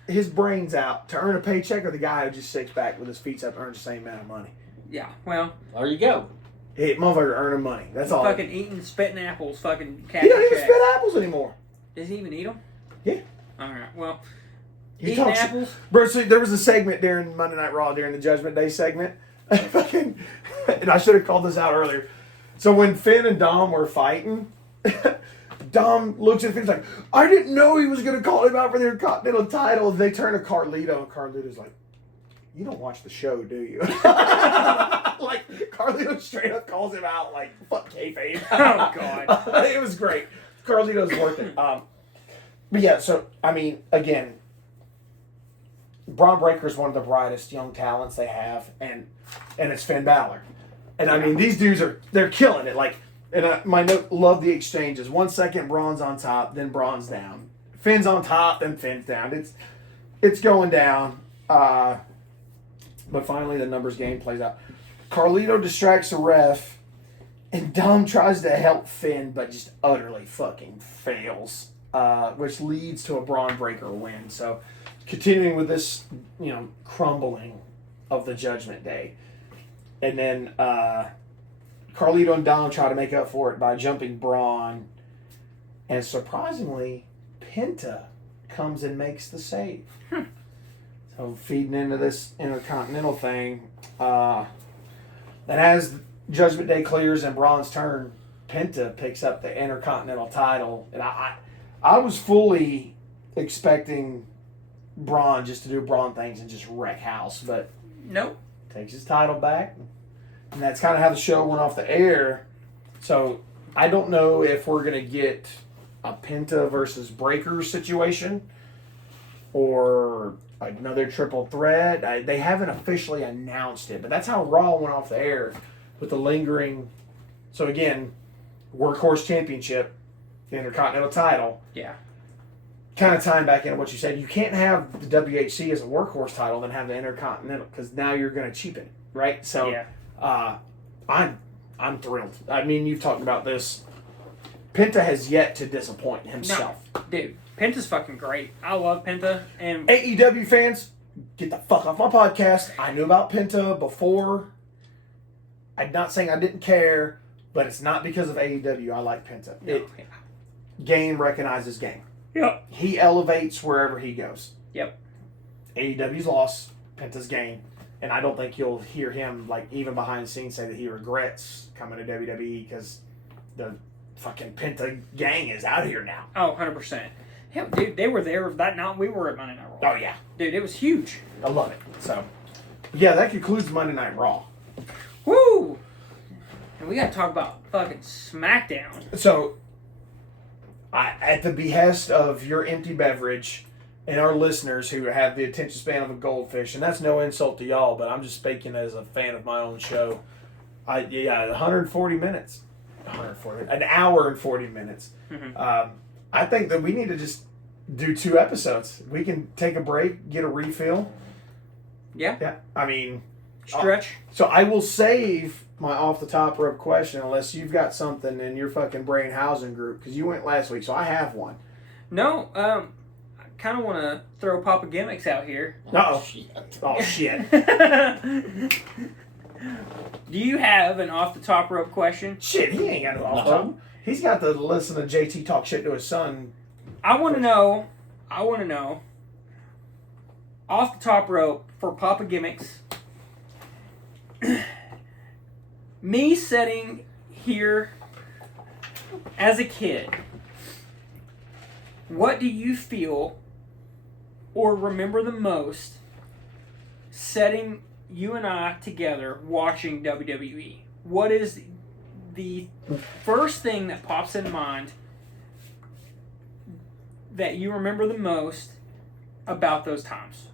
his brains out to earn a paycheck, or the guy who just sits back with his feet up and earns the same amount of money? Yeah, well. There you go. Hey, motherfucker earning money. That's all. Fucking eating, spitting apples, fucking cat. He don't even spit apples anymore. Does he even eat them? Yeah. Alright, well. He Eating talks, apples? Bro, so there was a segment during Monday Night Raw during the Judgment Day segment. Fucking, and I should have called this out earlier. So when Finn and Dom were fighting, Dom looks at Finn like, I didn't know he was going to call him out for their Continental title. They turn to Carlito, and Carlito's like, you don't watch the show, do you? Like, Carlito straight up calls him out like, fuck kayfabe. Oh, God. It was great. Carlito's working. But yeah, so, I mean, again, Braun Breaker's one of the brightest young talents they have, and it's Finn Balor. And I mean, these dudes they're killing it. Like, and my note, love the exchanges. 1 second, Braun's on top, then Braun's down. Finn's on top, then Finn's down. It's going down. But finally, the numbers game plays out. Carlito distracts the ref, and Dom tries to help Finn, but just utterly fucking fails, which leads to a Braun Breaker win. So, continuing with this, crumbling of the Judgment Day. And then Carlito and Dom try to make up for it by jumping Braun. And surprisingly, Penta comes and makes the save. So feeding into this Intercontinental thing. And as Judgment Day clears and Braun's turn, Penta picks up the Intercontinental title. And I was fully expecting Braun just to do Braun things and just wreck house. But nope. Takes his title back. And that's kind of how the show went off the air. So I don't know if we're going to get a Penta versus Breaker situation or another triple threat. They haven't officially announced it, but that's how Raw went off the air with the lingering. So again, Workhorse Championship, the Intercontinental title. Yeah. Kind of tying back into what you said. You can't have the WHC as a Workhorse title and then have the Intercontinental because now you're going to cheapen it, right? So yeah. I'm thrilled. I mean, you've talked about this. Penta has yet to disappoint himself. No, dude, Penta's fucking great. I love Penta. And AEW fans, get the fuck off my podcast. I knew about Penta before. I'm not saying I didn't care, but it's not because of AEW. I like Penta. No, Game recognizes game. Yep. He elevates wherever he goes. Yep. AEW's lost. Penta's gained. And I don't think you'll hear him, like, even behind the scenes say that he regrets coming to WWE because the fucking Penta gang is out here now. Oh, 100%. Hell, dude, they were there that night we were at Monday Night Raw. Oh, yeah. Dude, it was huge. I love it. So, yeah, that concludes Monday Night Raw. Woo! And we got to talk about fucking SmackDown. So, at the behest of your empty beverage and our listeners who have the attention span of a goldfish, and that's no insult to y'all, but I'm just speaking as a fan of my own show. 140 minutes. 140, an hour and 40 minutes. Mm-hmm. I think that we need to just do 2 episodes. We can take a break, get a refill. Yeah. Yeah. I mean, stretch. So I will save my off the top rope question unless you've got something in your fucking brain housing group because you went last week, so I have one. No, I kind of want to throw Papa Gimmicks out here. Oh shit! Oh shit! Do you have an off the top rope question? Shit, he ain't got no off the top. He's got to listen to JT talk shit to his son. I want to know. Off the top rope for Papa Gimmicks. Me sitting here as a kid, what do you feel or remember the most setting you and I together watching WWE? What is the first thing that pops in mind that you remember the most about those times?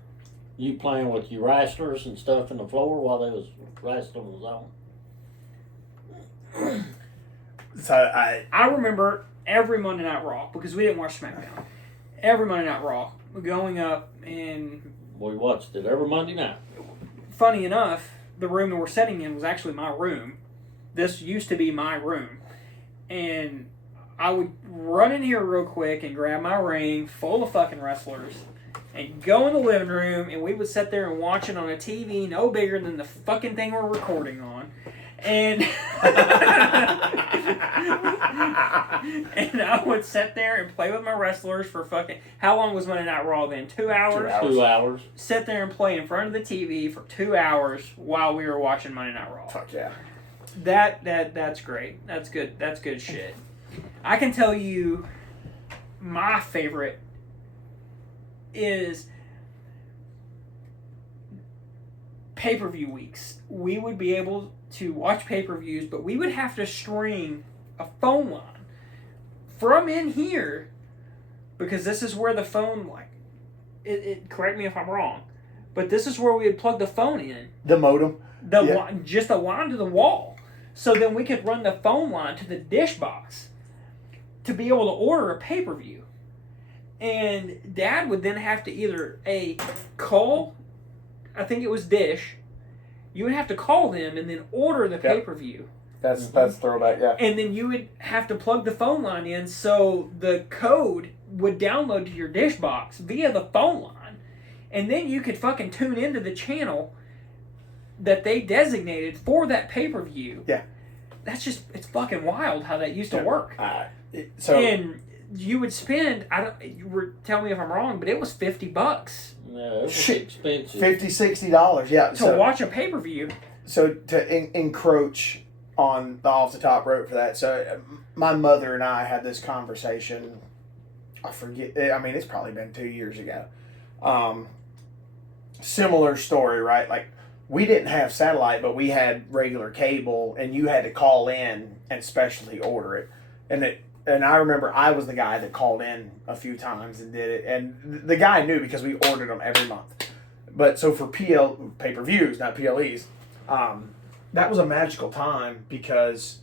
You playing with your wrestlers and stuff in the floor while they was wrestling was on? So I remember every Monday Night Raw because we didn't watch SmackDown. Every Monday Night Raw, going up and We watched it every Monday night. funny enough, the room that we're sitting in was actually my room. This used to be my room. And I would run in here real quick and grab my ring full of fucking wrestlers and go in the living room, and we would sit there and watch it on a TV no bigger than the fucking thing we're recording on. And and I would sit there and play with my wrestlers for fucking... How long was Monday Night Raw then? 2 hours? 2 hours. Sit there and play in front of the TV for 2 hours while we were watching Monday Night Raw. Fuck yeah. That's great. That's good. That's good shit. I can tell you my favorite is pay-per-view weeks. We would be able to watch pay-per-views, but we would have to string a phone line from in here, because this is where the phone, like, it correct me if I'm wrong, but this is where we would plug the phone in. The modem? Just a line to the wall. So then we could run the phone line to the dish box to be able to order a pay-per-view. And Dad would then have to either call, I think it was Dish, you would have to call them and then order the pay-per-view. That's throwback, yeah. And then you would have to plug the phone line in, so the code would download to your dish box via the phone line. And then you could fucking tune into the channel that they designated for that pay-per-view. Yeah. That's just, it's fucking wild how that used to work. And you would spend, tell me if I'm wrong, but it was $50. No, it was expensive. $50, $60, yeah. To watch a pay-per-view. So to encroach on the off the top rope for that. So my mother and I had this conversation. I forget. I mean, it's probably been 2 years ago. Similar story, right? Like, we didn't have satellite, but we had regular cable, and you had to call in and specially order it. And I remember I was the guy that called in a few times and did it. And the guy knew because we ordered them every month. But so for pay-per-views, not PLEs, that was a magical time because,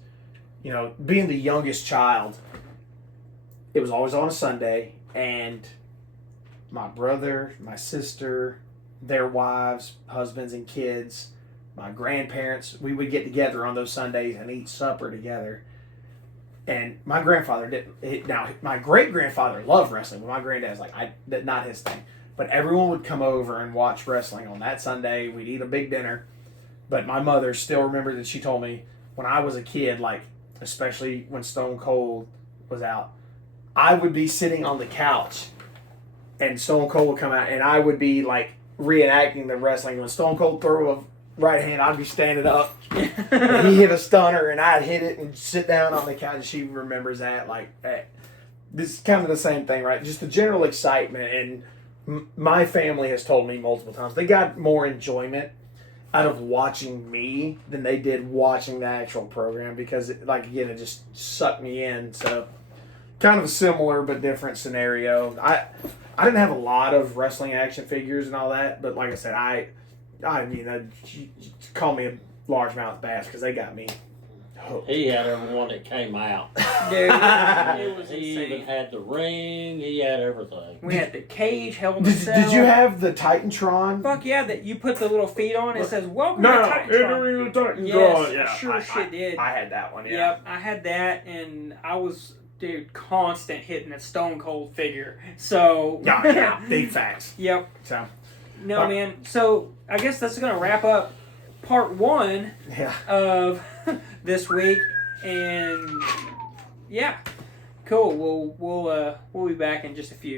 you know, being the youngest child, it was always on a Sunday. And my brother, my sister, their wives, husbands, and kids, my grandparents, we would get together on those Sundays and eat supper together. And my grandfather didn't. Now, my great-grandfather loved wrestling, but my granddad's like, not his thing. But everyone would come over and watch wrestling on that Sunday. We'd eat a big dinner. But my mother still remembered that she told me when I was a kid, like, especially when Stone Cold was out, I would be sitting on the couch and Stone Cold would come out and I would be, like, reenacting the wrestling. When Stone Cold threw a right hand, I'd be standing up. And he hit a stunner, and I'd hit it and sit down on the couch. And she remembers that. Like, this is kind of the same thing, right? Just the general excitement. And my family has told me multiple times they got more enjoyment out of watching me than they did watching the actual program because, it just sucked me in. So, kind of a similar but different scenario. I didn't have a lot of wrestling action figures and all that, but like I said, I mean, call me a largemouth bass because they got me hooked. He had everyone that came out. Dude, it was He insane. even had the ring. He had everything. We had the cage, held in cell. Did you have the Titantron? Fuck yeah, that you put the little feet on. It says, welcome to Titantron. Titantron. Yes, sure shit did. I had that one, yeah. Yep, I had that, and I was... Dude, constant hitting a Stone Cold figure. So... Yeah, big facts. Yep. So... No, man. So, I guess that's going to wrap up part 1 of this week. And, yeah. Cool. We'll be back in just a few.